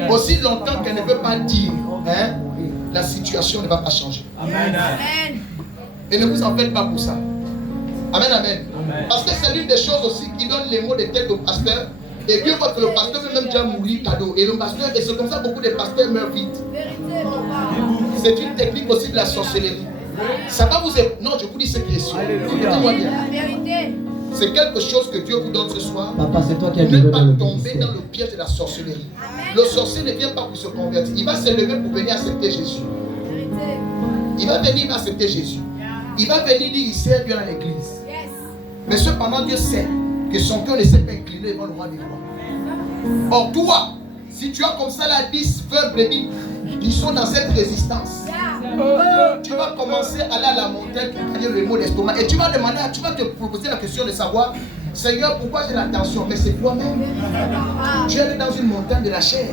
Aussi longtemps qu'elle ne peut pas dire, hein, la situation ne va pas changer. Amen. Et ne vous en faites pas pour ça. Amen, amen. Parce que c'est l'une des choses aussi qui donne les mots de tête au pasteur. Et Dieu voit que le pasteur peut même déjà mourir cadeau. Et le pasteur, et c'est comme ça beaucoup de pasteurs meurent vite. C'est une technique aussi de la sorcellerie. Ça va vous aider. Non, je vous dis ce qui est sûr. Écoutez-moi bien. C'est quelque chose que Dieu vous donne ce soir. Papa, c'est toi qui as Ne pas tomber dans le piège de la sorcellerie. Le sorcier ne vient pas pour se convertir. Il va se lever pour venir accepter Jésus. Il va venir, il va accepter Jésus. Il va venir dire, il sert Dieu dans l'église. Mais cependant, Dieu sait que son cœur ne s'est pas incliné devant le roi des rois. Or, toi, si tu as comme ça la 10, 20 brebis qui sont dans cette résistance, tu vas commencer à aller à la montagne pour gagner le mot d'estomac. Et tu vas demander, tu vas te proposer la question de savoir, Seigneur, pourquoi j'ai la tension? Mais c'est toi-même. Tu es dans une montagne de la chair.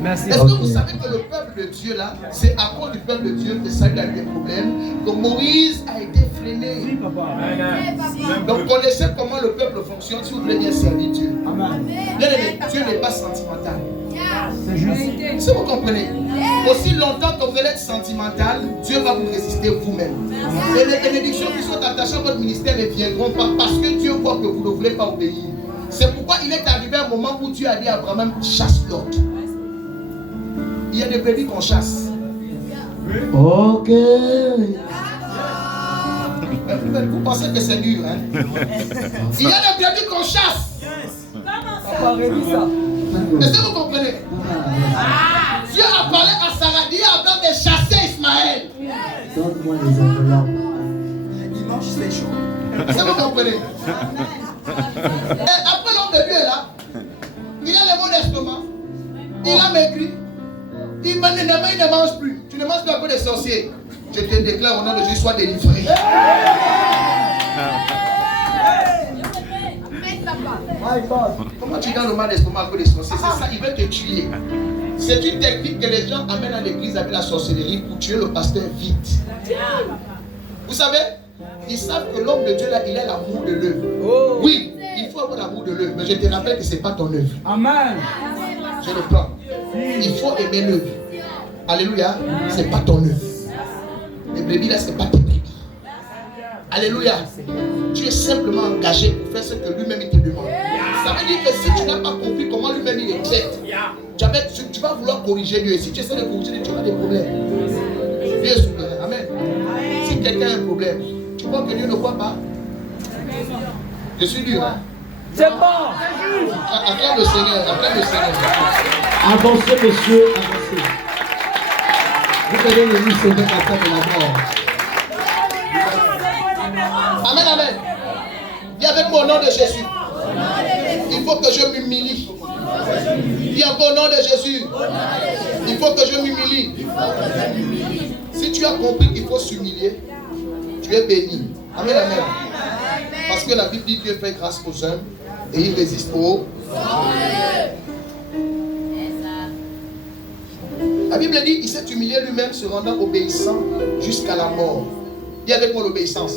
Merci. Est-ce que vous savez que le peuple de Dieu là, c'est à cause du peuple de Dieu que ça a eu des problèmes, que Moïse a été freiné. Donc connaissez comment le peuple fonctionne si vous voulez bien servir Dieu. Bien aimé, Dieu n'est pas sentimental. C'est juste. Si vous comprenez, aussi longtemps que vous allez être sentimental, Dieu va vous résister vous-même. Et les bénédictions qui sont attachées à votre ministère ne viendront pas parce que Dieu voit que vous ne voulez pas obéir. C'est pourquoi il est arrivé un moment où Dieu a dit à Abraham, chasse l'autre. Il y a des brebis qu'on chasse. Ok. Vous pensez que c'est dur, hein? Il y a des brebis qu'on chasse. Papa, révis ça. Est-ce que vous comprenez? Dieu a parlé à Sarah, dit à Abraham de chasser Ismaël. Donne-moi les enveloppes. Dimanche, c'est chaud. Est-ce que vous comprenez? Et après l'homme de Dieu est là, il a les maux d'estomac, il a maigri, il ne mange plus. Tu ne manges plus à cause des sorciers. Je te déclare au nom de Jésus, sois délivré. Comment tu donnes le mal d'estomac à cause des sorciers? C'est ça, ils veulent te tuer. C'est une technique que les gens amènent à l'église avec la sorcellerie pour tuer le pasteur vite. Vous savez, ils savent que l'homme de Dieu là, il a l'amour de l'œuvre. Oui, il faut avoir l'amour de l'œuvre, mais je te rappelle que ce n'est pas ton œuvre. Amen. Je le prends. Il faut aimer l'œuvre. Alléluia. Ce n'est pas ton œuvre. Les brebis là, ce n'est pas tes brebis. Alléluia. Tu es simplement engagé pour faire ce que lui-même il te demande. Ça veut dire que si tu n'as pas compris comment lui-même il est traite, tu vas vouloir corriger Dieu. Et si tu essaies de corriger Dieu, tu auras des problèmes. Dieu est souverain. Amen. Si quelqu'un a un problème, tu crois que Dieu ne voit pas? Je suis dur, hein? C'est bon. Acclame le Seigneur, acclame le Seigneur. Avancez, monsieur, avancez. Vous allez le lui sauver la tête de la mort. Amen, amen. Dis avec moi au nom de Jésus. Il faut que je m'humilie. Dis encore au nom de Jésus. Il faut que je m'humilie. Si tu as compris qu'il faut s'humilier, tu es béni. Amen, amen. Parce que la Bible dit que Dieu fait grâce aux hommes et il résiste aux. La Bible dit qu'il s'est humilié lui-même, se rendant obéissant jusqu'à la mort. Dis avec moi l'obéissance.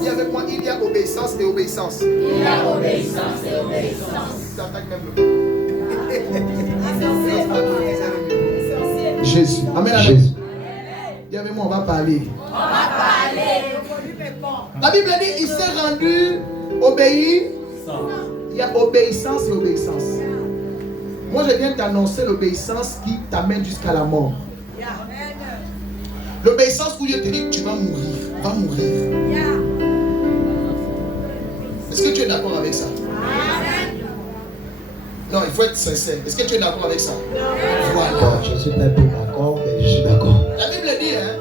Dis avec moi, il y a obéissance et obéissance. Il y a obéissance et obéissance. Ça attaque même le Jésus. Amen. Jésus. Dis avec moi, on va parler. On va parler. La Bible dit, il s'est rendu obéi. Il y a obéissance et obéissance. Moi, je viens t'annoncer l'obéissance qui t'amène jusqu'à la mort. L'obéissance où Dieu te dit que tu vas mourir. Va mourir. Est-ce que tu es d'accord avec ça? Non, il faut être sincère. Est-ce que tu es d'accord avec ça? Voilà. Je suis un peu d'accord, mais je suis d'accord. La Bible dit, hein,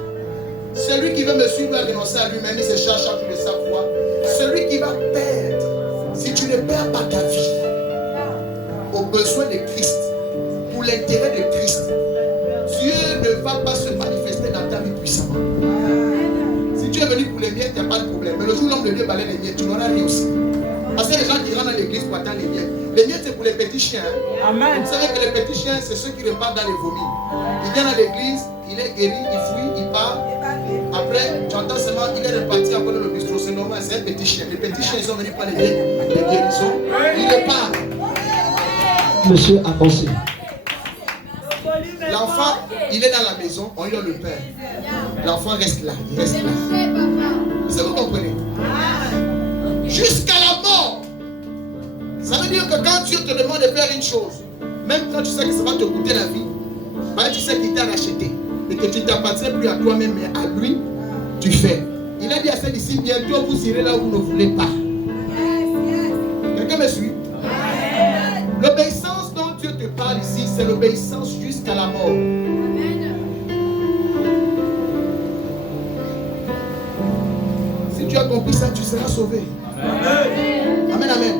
celui qui veut me suivre doit renoncer à lui-même, il se charge chaque jour de sa foi. Celui qui va perdre, si tu ne perds pas ta vie, au besoin de Christ, pour l'intérêt de Christ, Dieu ne va pas se manifester dans ta vie puissamment. Si tu es venu pour les miettes, il n'y a pas de problème. Mais le jour où l'homme de Dieu balaye les miettes, tu n'auras rien aussi. Parce que les gens qui rentrent dans l'église pour attendre les miettes. Les miettes, c'est pour les petits chiens. Hein. Amen. Vous savez que les petits chiens, c'est ceux qui repartent dans les vomis. Il vient dans l'église, il est guéri, il fuit, il part. Après, tu entends seulement, il est reparti après le bistrot. C'est normal, c'est un petit chien. Les petits chiens, ils sont venus prendre les guérisons. Il repart. Monsieur, avancez. L'enfant, il est dans la maison, on lui donne le pain. L'enfant reste là, il reste là. Est-ce que vous comprenez? Jusqu'à la mort. Ça veut dire que quand Dieu te demande de faire une chose, même quand tu sais que ça va te coûter la vie, bah, tu sais qu'il t'a racheté et que tu ne t'appartiens plus à toi-même mais à lui, tu fais. Il a dit à ses disciples, bientôt vous irez là où vous ne voulez pas. Quelqu'un me suit? L'obéissance dont Dieu te parle ici, c'est l'obéissance jusqu'à la mort. Si tu as compris ça, tu seras sauvé. Amen, amen.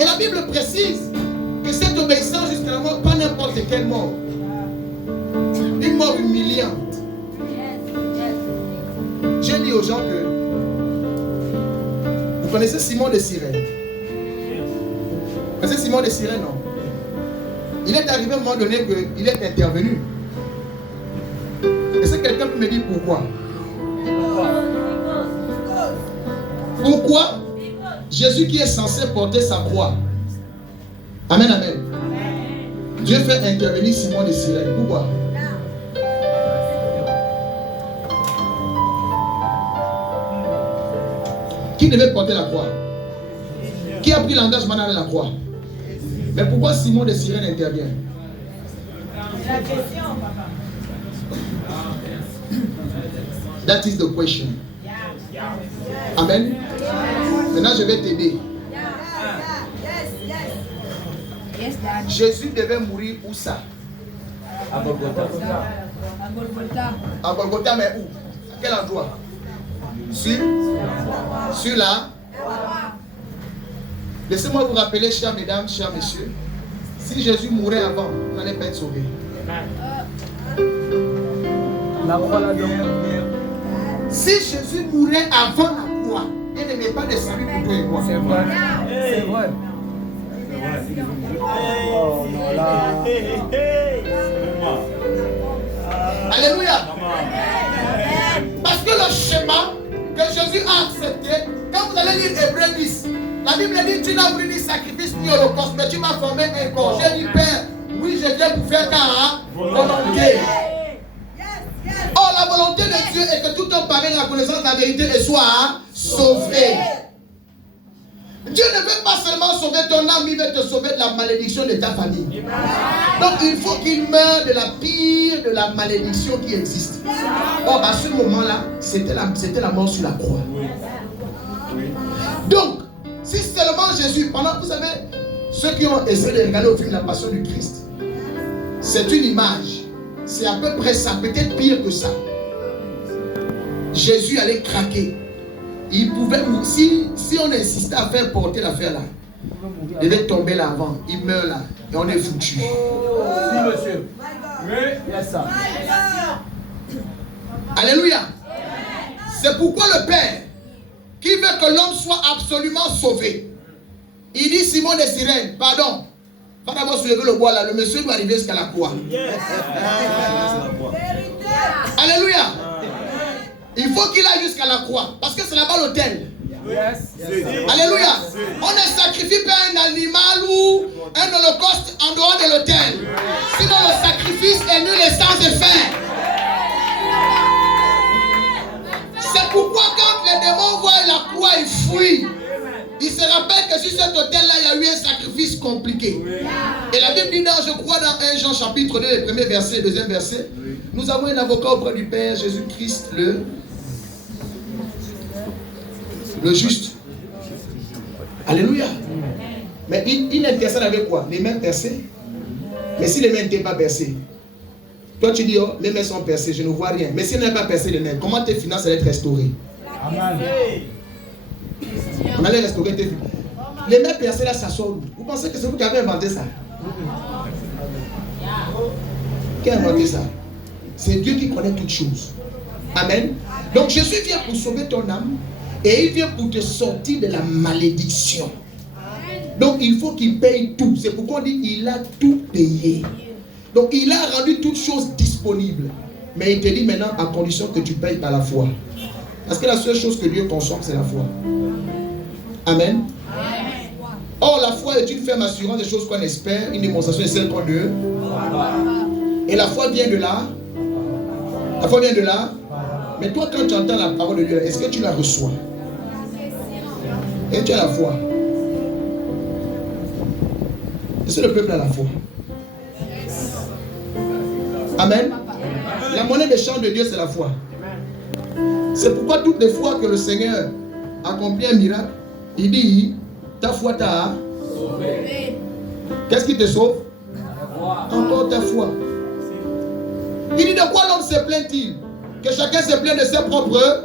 Et la Bible précise que cette obéissance jusqu'à la mort, pas n'importe quelle mort. Une mort humiliante. J'ai dit aux gens que vous connaissez Simon de Cyrène. Vous connaissez Simon de Cyrène, non? Il est arrivé à un moment donné qu'il est intervenu. Est-ce que quelqu'un peut me dire pourquoi? Pourquoi Jésus qui est censé porter sa croix? Amen, amen. Dieu fait intervenir Simon de Cyrène. Pourquoi? Qui devait porter la croix? Qui a pris l'engagement d'aller la croix? Mais pourquoi Simon de Cyrène intervient? That is the question. Amen. Maintenant, je vais t'aider. Jésus devait mourir où ça? À Golgotha. À Golgotha, mais où? À quel endroit? Sur la. Laissez-moi vous rappeler, chères mesdames, chers messieurs, si Jésus mourait avant, vous n'allez pas être sauvé. La croix là-dedans. Si Jésus mourait avant la croix, il n'y avait pas de salut pour toi et moi. C'est vrai. C'est vrai. Oh, non, là. Alléluia. Parce que le schéma que Jésus a accepté, quand vous allez lire Hébreux 10, la Bible dit, tu n'as voulu ni sacrifice ni holocauste, mais tu m'as formé un corps. J'ai dit, Père, oui, je viens pour faire ta volonté. Or, la volonté de Dieu est que tout homme parvienne à la connaissance de la vérité et soit sauvé. Dieu ne veut pas seulement sauver ton âme, il veut te sauver de la malédiction de ta famille. Donc, il faut qu'il meure de la pire de la malédiction qui existe. Or, à ce moment-là, c'était la mort sur la croix. Donc, si seulement Jésus, pendant que vous savez, ceux qui ont essayé de regarder au film La Passion du Christ, c'est une image. C'est à peu près ça, peut-être pire que ça. Jésus allait craquer. Il pouvait, si on insistait à faire porter l'affaire là, il devait tomber là avant. Il meurt là et on est foutu. Si, monsieur. Oui, il y a ça. Alléluia. C'est pourquoi le Père, qui veut que l'homme soit absolument sauvé, il dit Simon de Cyrène, pardon, va d'abord soulever le bois là, le monsieur doit arriver jusqu'à la croix. Alléluia. faut qu'il aille jusqu'à la croix. Parce que c'est là-bas l'autel. Yes. Alléluia. On ne sacrifie pas un animal ou un holocauste en dehors de l'autel. Sinon le sacrifice est nul et sans effet. C'est pourquoi quand les démons voient la croix, ils fuient. Ils se rappellent que sur cet autel-là, il y a eu un sacrifice compliqué. Et la Bible dit, je crois dans 1 Jean chapitre 2, le premier verset, le deuxième verset, nous avons un avocat auprès du Père, Jésus-Christ, le juste. Alléluia. Mais il intercède avec quoi? Les mains percées. Mais si les mains n'étaient pas percées, toi tu dis, oh, mes mains sont percées, je ne vois rien. Mais si elles n'ont pas percé les mains, comment tes finances allaient être restaurées? Amen. On allait restaurer tes finances. Les mains percées là, ça sort où? Vous pensez que c'est vous qui avez inventé ça? Qui a inventé ça? C'est Dieu qui connaît toutes choses. Amen. Donc Jésus vient pour sauver ton âme et il vient pour te sortir de la malédiction. Donc il faut qu'il paye tout. C'est pourquoi on dit il a tout payé. Donc il a rendu toutes choses disponibles. Mais il te dit maintenant à condition que tu payes par la foi. Parce que la seule chose que Dieu consomme, c'est la foi. Amen. Or la foi est une ferme assurance des choses qu'on espère, une démonstration de celles qu'on ne. Et la foi vient de là. La foi vient de là. Mais toi quand tu entends la parole de Dieu, est-ce que tu la reçois? Et tu as la foi. Est-ce que le peuple a la foi? Amen. La monnaie d'échange de Dieu, c'est la foi. C'est pourquoi toutes les fois que le Seigneur accomplit un miracle, il dit, ta foi t'a sauvé. Qu'est-ce qui te sauve? Encore ta foi. Il dit, de quoi l'homme se plaint-il? Que chacun se plaint de ses propres.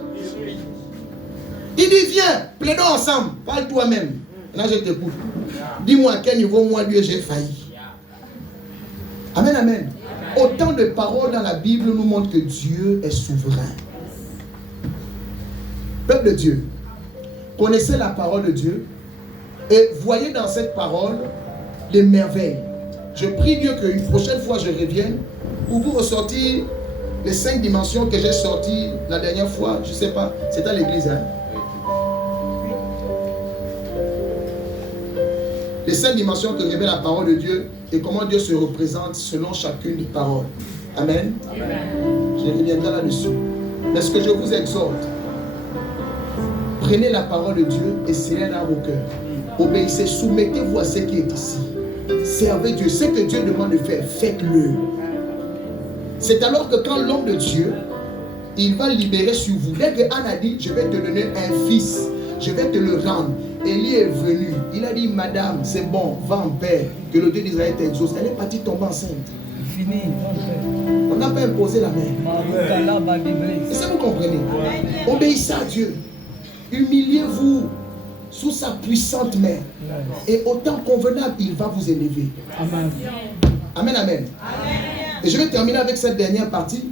Il dit, viens, plaidons ensemble. Parle toi-même. Là, je t'écoute. Dis-moi à quel niveau, moi, Dieu, j'ai failli. Amen, amen. Autant de paroles dans la Bible nous montrent que Dieu est souverain. Peuple de Dieu, connaissez la parole de Dieu et voyez dans cette parole les merveilles. Je prie Dieu qu'une prochaine fois je revienne pour vous ressortir les 5 dimensions que j'ai sorties la dernière fois. Je ne sais pas, c'est à l'église. Hein? Les 5 dimensions que révèle la parole de Dieu et comment Dieu se représente selon chacune des paroles. Amen. Amen. Je reviendrai là-dessus. Mais ce que je vous exhorte, prenez la parole de Dieu et serrez dans vos cœurs. Obéissez, soumettez-vous à ce qui est ici. Servez Dieu. Ce que Dieu demande de faire, faites-le. C'est alors que quand l'homme de Dieu, il va libérer sur vous. Dès que Anne a dit, je vais te donner un fils, je vais te le rendre. Élie est venu. Il a dit, madame, c'est bon, va en paix, que le Dieu d'Israël t'exauce. Elle est partie tomber enceinte. Fini. On n'a pas imposé la main. Est-ce que vous comprenez? Obéissez à Dieu. Humiliez-vous sous sa puissante main. Et au temps convenable, il va vous élever. Amen. Amen, amen. Et je vais terminer avec cette dernière partie.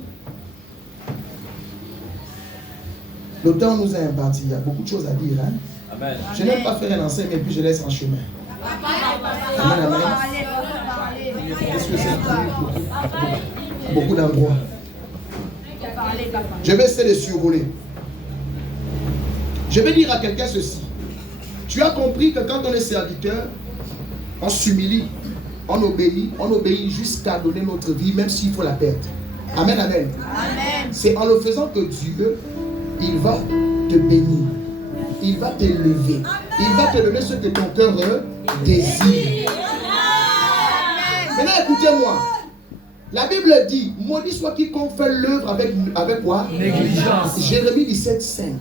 Le temps nous a imparti. Il y a beaucoup de choses à dire. Hein? Amen. Je n'aime pas faire un enseignement et puis je laisse en chemin. Amen, amen. Est-ce que c'est beaucoup d'endroits? Je vais essayer de survoler. Je vais dire à quelqu'un ceci. Tu as compris que quand on est serviteur, on s'humilie, on obéit jusqu'à donner notre vie, même s'il faut la perdre. Amen, amen. Amen. C'est en le faisant que Dieu, il va te bénir. Il va t'élever. Il va te donner ce que ton cœur désire. Maintenant, écoutez-moi. La Bible dit, maudit soit quiconque fait l'œuvre avec quoi? Négligence. Jérémie 17, 5.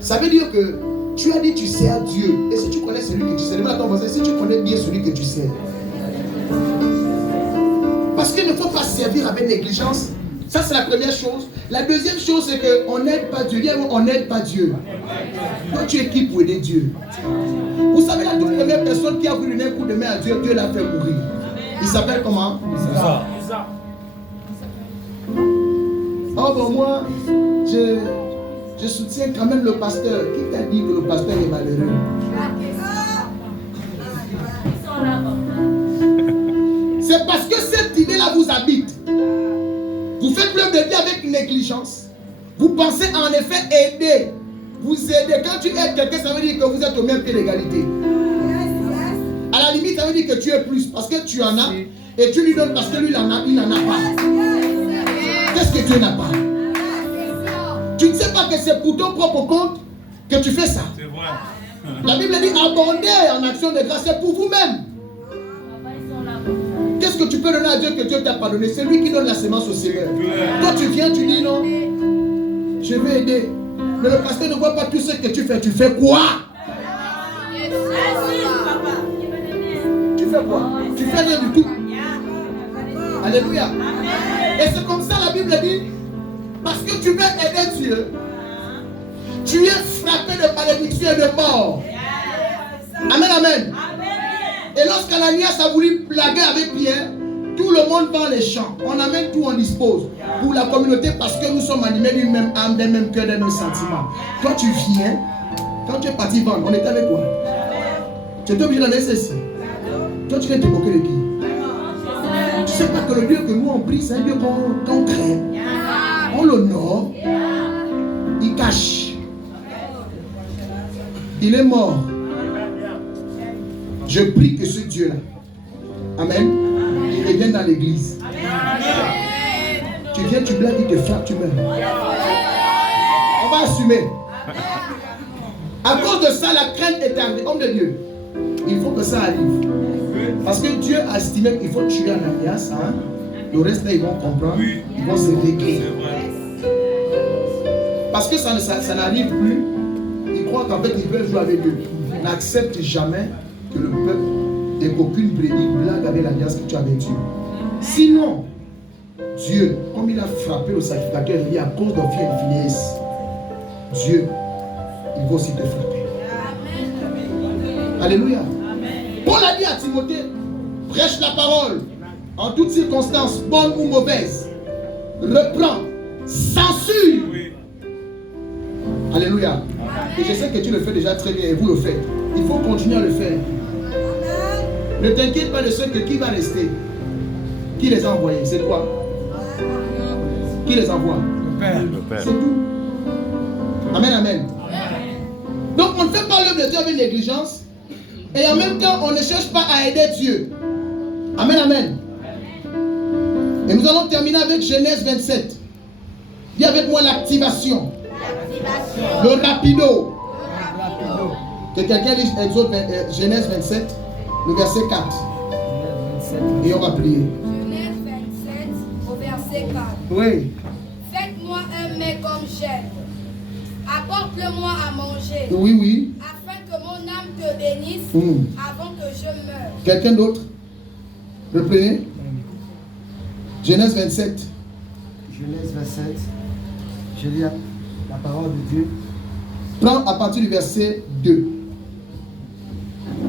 Ça veut dire que tu as dit tu sers Dieu. Et si tu connais celui que tu sers, demande à ton voisin, si tu connais bien celui que tu sers. Parce qu'il ne faut pas servir avec négligence. Ça, c'est la première chose. La deuxième chose, c'est qu'on n'aide pas Dieu. On n'aide pas Dieu. Toi, tu es qui pour aider Dieu? Vous savez, la toute première personne qui a voulu donner un coup de main à Dieu, Dieu l'a fait mourir. Il s'appelle comment? Uza. Oh, ben moi, je soutiens quand même le pasteur. Qui t'a dit que le pasteur est malheureux? C'est parce que cette idée-là vous habite. Vous faites l'œuvre de Dieu avec négligence. Vous pensez en effet aider. Vous aidez. Quand tu aides quelqu'un, ça veut dire que vous êtes au même pied d'égalité. À la limite, ça veut dire que tu es plus parce que tu en as et tu lui donnes parce que lui, il n'en a pas. Qu'est-ce que tu n'as pas? Tu ne sais pas que c'est pour ton propre compte que tu fais ça. C'est vrai. La Bible dit abonder en action de grâce, c'est pour vous-même. Qu'est-ce que tu peux donner à Dieu que Dieu t'a pas donné? C'est lui qui donne la semence au Seigneur. Toi tu viens, tu dis non, je vais aider. Mais le pasteur ne voit pas tout ce que tu fais. Tu fais quoi? Tu fais quoi? Tu fais rien du tout. Alléluia. Et c'est comme ça la Bible dit. Parce que tu veux aider Dieu, tu es frappé de malédiction et de mort. Amen, amen. Et lorsqu'Ananias a voulu blaguer avec Pierre, tout le monde vend les champs. On amène tout, on dispose. Pour la communauté, parce que nous sommes animés d'une même âme, d'un même cœur, d'un même sentiment. Toi, tu viens, quand tu es parti vendre, on était avec toi. Tu étais obligé d'en laisser ceci. Toi, tu viens te moquer de qui? Tu ne sais pas que le Dieu que nous on prie, c'est un Dieu qu'on craint. On l'honore. Il cache. Il est mort. Je prie que ce Dieu-là, amen, il revienne dans l'église. Tu viens, tu blagues, il te frappe, tu meurs. On va assumer. À cause de ça, la crainte est arrivée. Homme de Dieu, il faut que ça arrive. Parce que Dieu a estimé qu'il faut tuer Ananias. Hein? Le reste, là, ils vont comprendre. Ils vont se régler. Parce que ça n'arrive plus. Ils croient qu'en fait, ils peuvent jouer avec Dieu. N'accepte jamais que le peuple ait aucune blague avec l'alliance que tu avais Dieu. Sinon, Dieu, comme il a frappé le sacrificateur, il dit à cause d'Ophir et Phinéas, Dieu, il va aussi te frapper. Alléluia. Paul a dit à Timothée, prêche la parole en toutes circonstances, bonnes ou mauvaises. Reprends, censure. Alléluia. Et je sais que tu le fais déjà très bien et vous le faites. Il faut continuer à le faire. Ne t'inquiète pas de ceux qui va rester. Qui les a envoyés? C'est quoi? Qui les envoie? Le Père. C'est tout. Amen, amen. Donc on ne fait pas l'œuvre de Dieu avec négligence. Et en même temps, on ne cherche pas à aider Dieu. Amen, amen. Et nous allons terminer avec Genèse 27. Dis avec moi l'activation. Le rapido. Que quelqu'un lise Genèse 27, le verset 4. Et on va prier. Genèse 27, au verset 4. Oui. Faites-moi un mets comme j'aime. Apporte-le-moi à manger. Oui, oui. Afin que mon âme te bénisse avant que je meure. Quelqu'un d'autre? Reprenez. Genèse 27. Genèse 27. Je lis la parole de Dieu. Prends à partir du verset 2.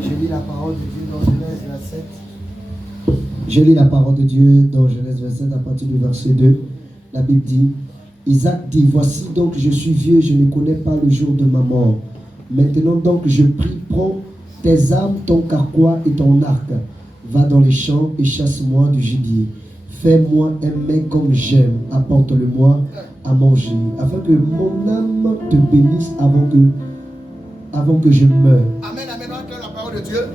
Je lis la parole de Dieu dans Genèse 27. Je lis la parole de Dieu dans Genèse 27 à partir du verset 2. La Bible dit, Isaac dit, voici donc je suis vieux, je ne connais pas le jour de ma mort. Maintenant donc je prie, prends tes armes, ton carquois et ton arc. Va dans les champs et chasse-moi du gibier. Fais-moi un mets comme j'aime, apporte-le-moi à manger, afin que mon âme te bénisse avant que je meure. Amen, amen. On acclame la parole de Dieu.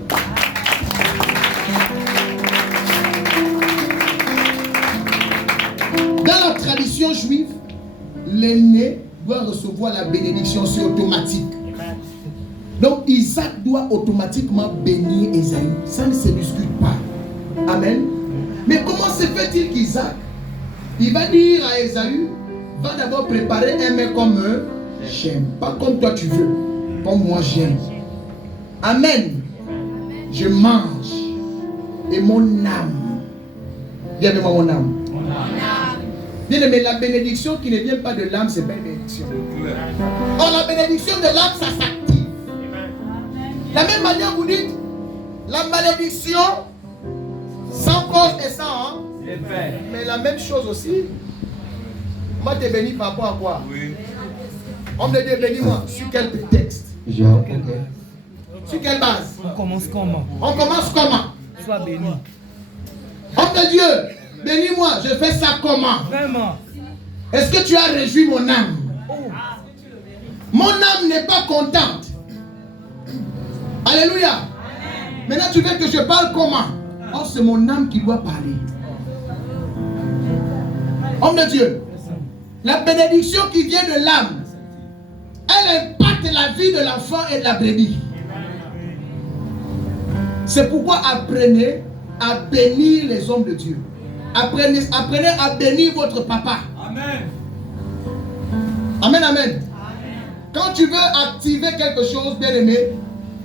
Dans la tradition juive, l'aîné doit recevoir la bénédiction, c'est automatique. Donc Isaac doit automatiquement bénir Ésaü. Ça ne se discute pas. Amen. Mais comment se fait-il qu'Isaac, il va dire à Ésaü, va d'abord préparer un mets comme j'aime, pas comme toi tu veux, comme moi j'aime. Amen. Je mange et mon âme. Viens avec moi mon âme. Bien aimé, la bénédiction qui ne vient pas de l'âme, c'est pas une bénédiction. Or la bénédiction de l'âme, ça s'active. La même manière vous dites, la malédiction sans cause et sans mais la même chose aussi. Moi t'es béni par rapport à quoi? Oui. Homme de Dieu, bénis-moi. Sur quel texte? Sur quelle base? On commence comment? On commence comment? Sois béni. Homme de Dieu, bénis-moi. Je fais ça comment? Vraiment. Est-ce que tu as réjoui mon âme? Mon âme n'est pas contente. Alléluia. Maintenant tu veux que je parle comment? Oh, c'est mon âme qui doit parler. Homme de Dieu, la bénédiction qui vient de l'âme, elle impacte la vie de l'enfant et de la brebis. C'est pourquoi apprenez à bénir les hommes de Dieu. Apprenez à bénir votre papa. Amen. Amen, amen. Quand tu veux activer quelque chose, bien aimé,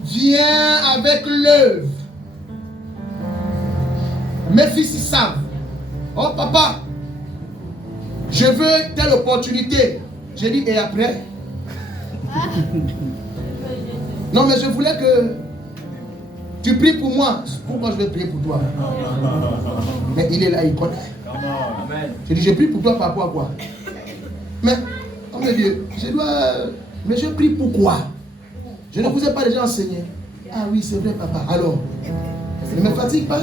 viens avec l'œuvre. Mes fils, ils savent. Oh papa, je veux telle opportunité. J'ai dit, et après? Non, mais je voulais que tu pries pour moi. Pourquoi je vais prier pour toi? Mais il est là, il connaît. J'ai dit, je prie pour toi par rapport à quoi? Mais, oh mon Dieu, mais je prie pourquoi? Je ne vous ai pas déjà enseigné. Ah oui, c'est vrai, papa. Alors, ne me fatigue pas.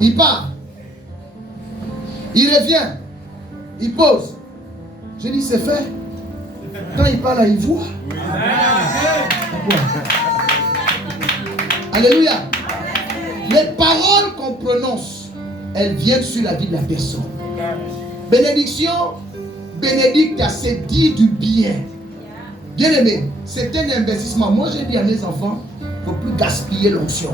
Il part. Il revient. Il pose. Je dis, c'est fait. Quand il parle là, il voit. Alléluia. Les paroles qu'on prononce, elles viennent sur la vie de la personne. Bénédiction, bénédicte, c'est dire du bien. Bien aimé, c'est un investissement. Moi, j'ai dit à mes enfants, il ne faut plus gaspiller l'onction.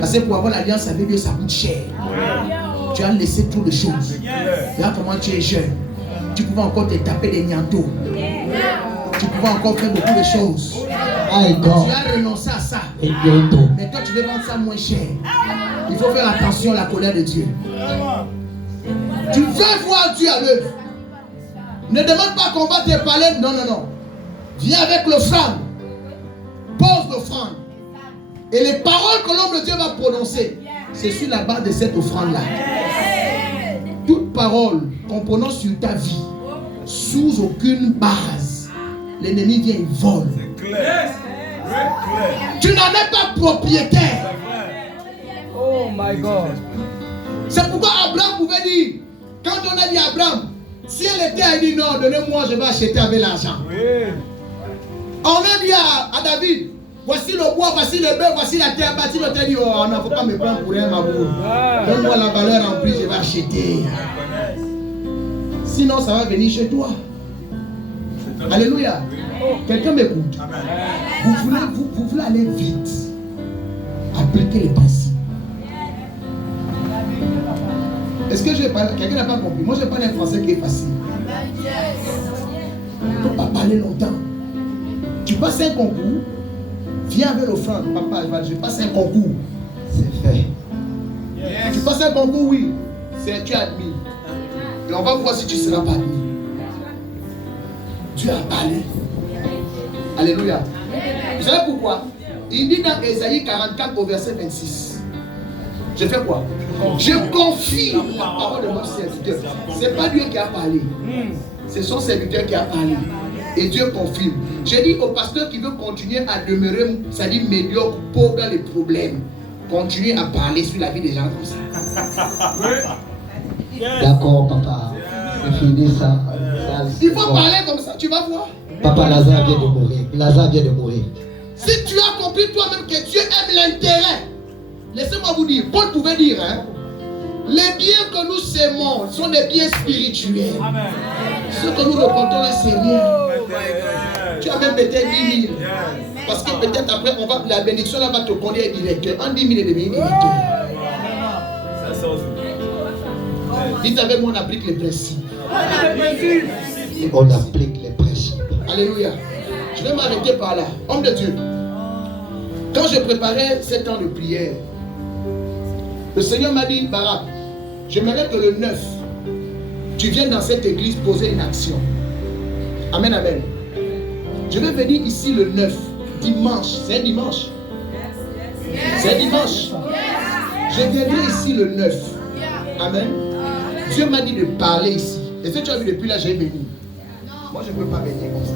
Parce que pour avoir l'alliance avec Dieu, ça coûte cher. Tu as laissé trop de choses. Là, comment tu es jeune, tu pouvais encore te taper des niantos. Tu pouvais encore faire beaucoup de choses. Tu as renoncé à ça. Mais toi, tu veux vendre ça moins cher. Il faut faire attention à la colère de Dieu. Tu veux voir Dieu à l'œuvre. Ne demande pas qu'on va te parler. Non, non, non. Viens avec l'offrande. Pose l'offrande. Et les paroles que l'homme de Dieu va prononcer, c'est sur la base de cette offrande-là. Toute parole qu'on prononce sur ta vie, sous aucune base, l'ennemi vient et vole. Tu n'en es pas propriétaire. Oh my God. C'est pourquoi Abraham pouvait dire, quand on a dit à Abraham, si elle était à dire non, donnez-moi, je vais acheter avec l'argent. Oui. On a dit à David, voici le bois, voici le bœuf, voici la terre bâtie. L'autre a dit, oh, on ne faut pas me prendre pour un mabour. Donne-moi la valeur en plus, je vais acheter. Sinon, ça va venir chez toi. Alléluia. Quelqu'un m'écoute. Vous voulez aller vite. Appliquez les principes. Est-ce que je vais parler? Quelqu'un n'a pas compris. Moi, je parle un français qui est facile. Il ne faut pas parler longtemps. Tu passes un concours, viens avec l'offrande. Papa, je passe un concours. C'est fait. Tu passes un concours, oui. Tu es admis. Et on va voir si tu ne seras pas admis. Tu as parlé. Alléluia. Vous savez pourquoi? Il dit dans Ésaïe 44 au verset 26. Je fais quoi? Je confie la parole de mon serviteur. Ce n'est pas Dieu qui a parlé. C'est son serviteur qui a parlé. Et Dieu confirme. J'ai dit au pasteur qui veut continuer à demeurer, c'est-à-dire médiocre, pauvre dans les problèmes, continuer à parler sur la vie des gens comme ça. D'accord, papa. C'est fini ça. Il faut parler comme ça, tu vas voir. Papa, Lazare vient de mourir. Lazare vient de mourir. Si tu as compris toi-même que Dieu aime l'intérêt, laissez-moi vous dire, Paul pouvait dire, hein, les biens que nous sémons sont des biens spirituels. Amen. Ce que nous reportons là, c'est rien. Tu as même peut-être 10 000. Parce que peut-être après, la bénédiction là va te conduire directeur. En 10 000, il devient directeur. Dites avec moi, on applique les principes. On applique les principes. Alléluia. Je vais m'arrêter par là. Homme de Dieu, quand je préparais 7 ans de prière, le Seigneur m'a dit, Barak, j'aimerais que le 9, tu viennes dans cette église poser une action. Amen, amen. Je vais venir ici le 9, dimanche. C'est un dimanche. C'est un dimanche. Je viendrai ici le 9. Amen. Dieu m'a dit de parler ici. Et si tu as vu depuis là, j'ai venu. Moi, je ne peux pas venir comme ça.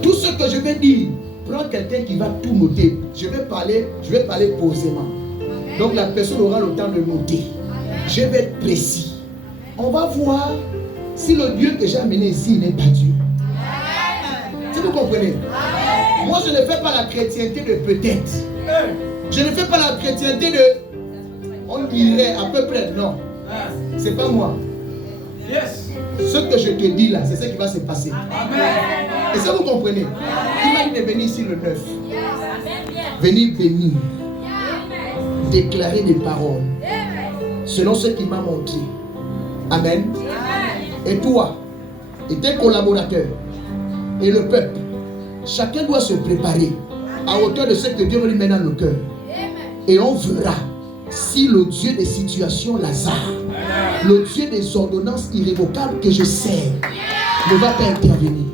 Tout ce que je vais dire, prends quelqu'un qui va tout noter. Je vais parler posément. Donc la personne aura le temps de noter. Je vais être précis. On va voir si le Dieu que j'ai amené ici n'est pas Dieu. Si vous comprenez. Moi je ne fais pas la chrétienté de peut-être. Je ne fais pas la chrétienté de on dirait à peu près. Non. C'est pas moi. Ce que je te dis là, c'est ce qui va se passer. Et ça vous comprenez. Il m'a dit de venir ici le 9. Venir bénir. Déclarer des paroles. Selon ce qu'il m'a montré. Amen. Et toi, et tes collaborateurs, et le peuple, chacun doit se préparer à hauteur de ce que Dieu lui met dans le cœur. Et on verra si le Dieu des situations Lazare, le Dieu des ordonnances irrévocables que je sers, ne va pas intervenir.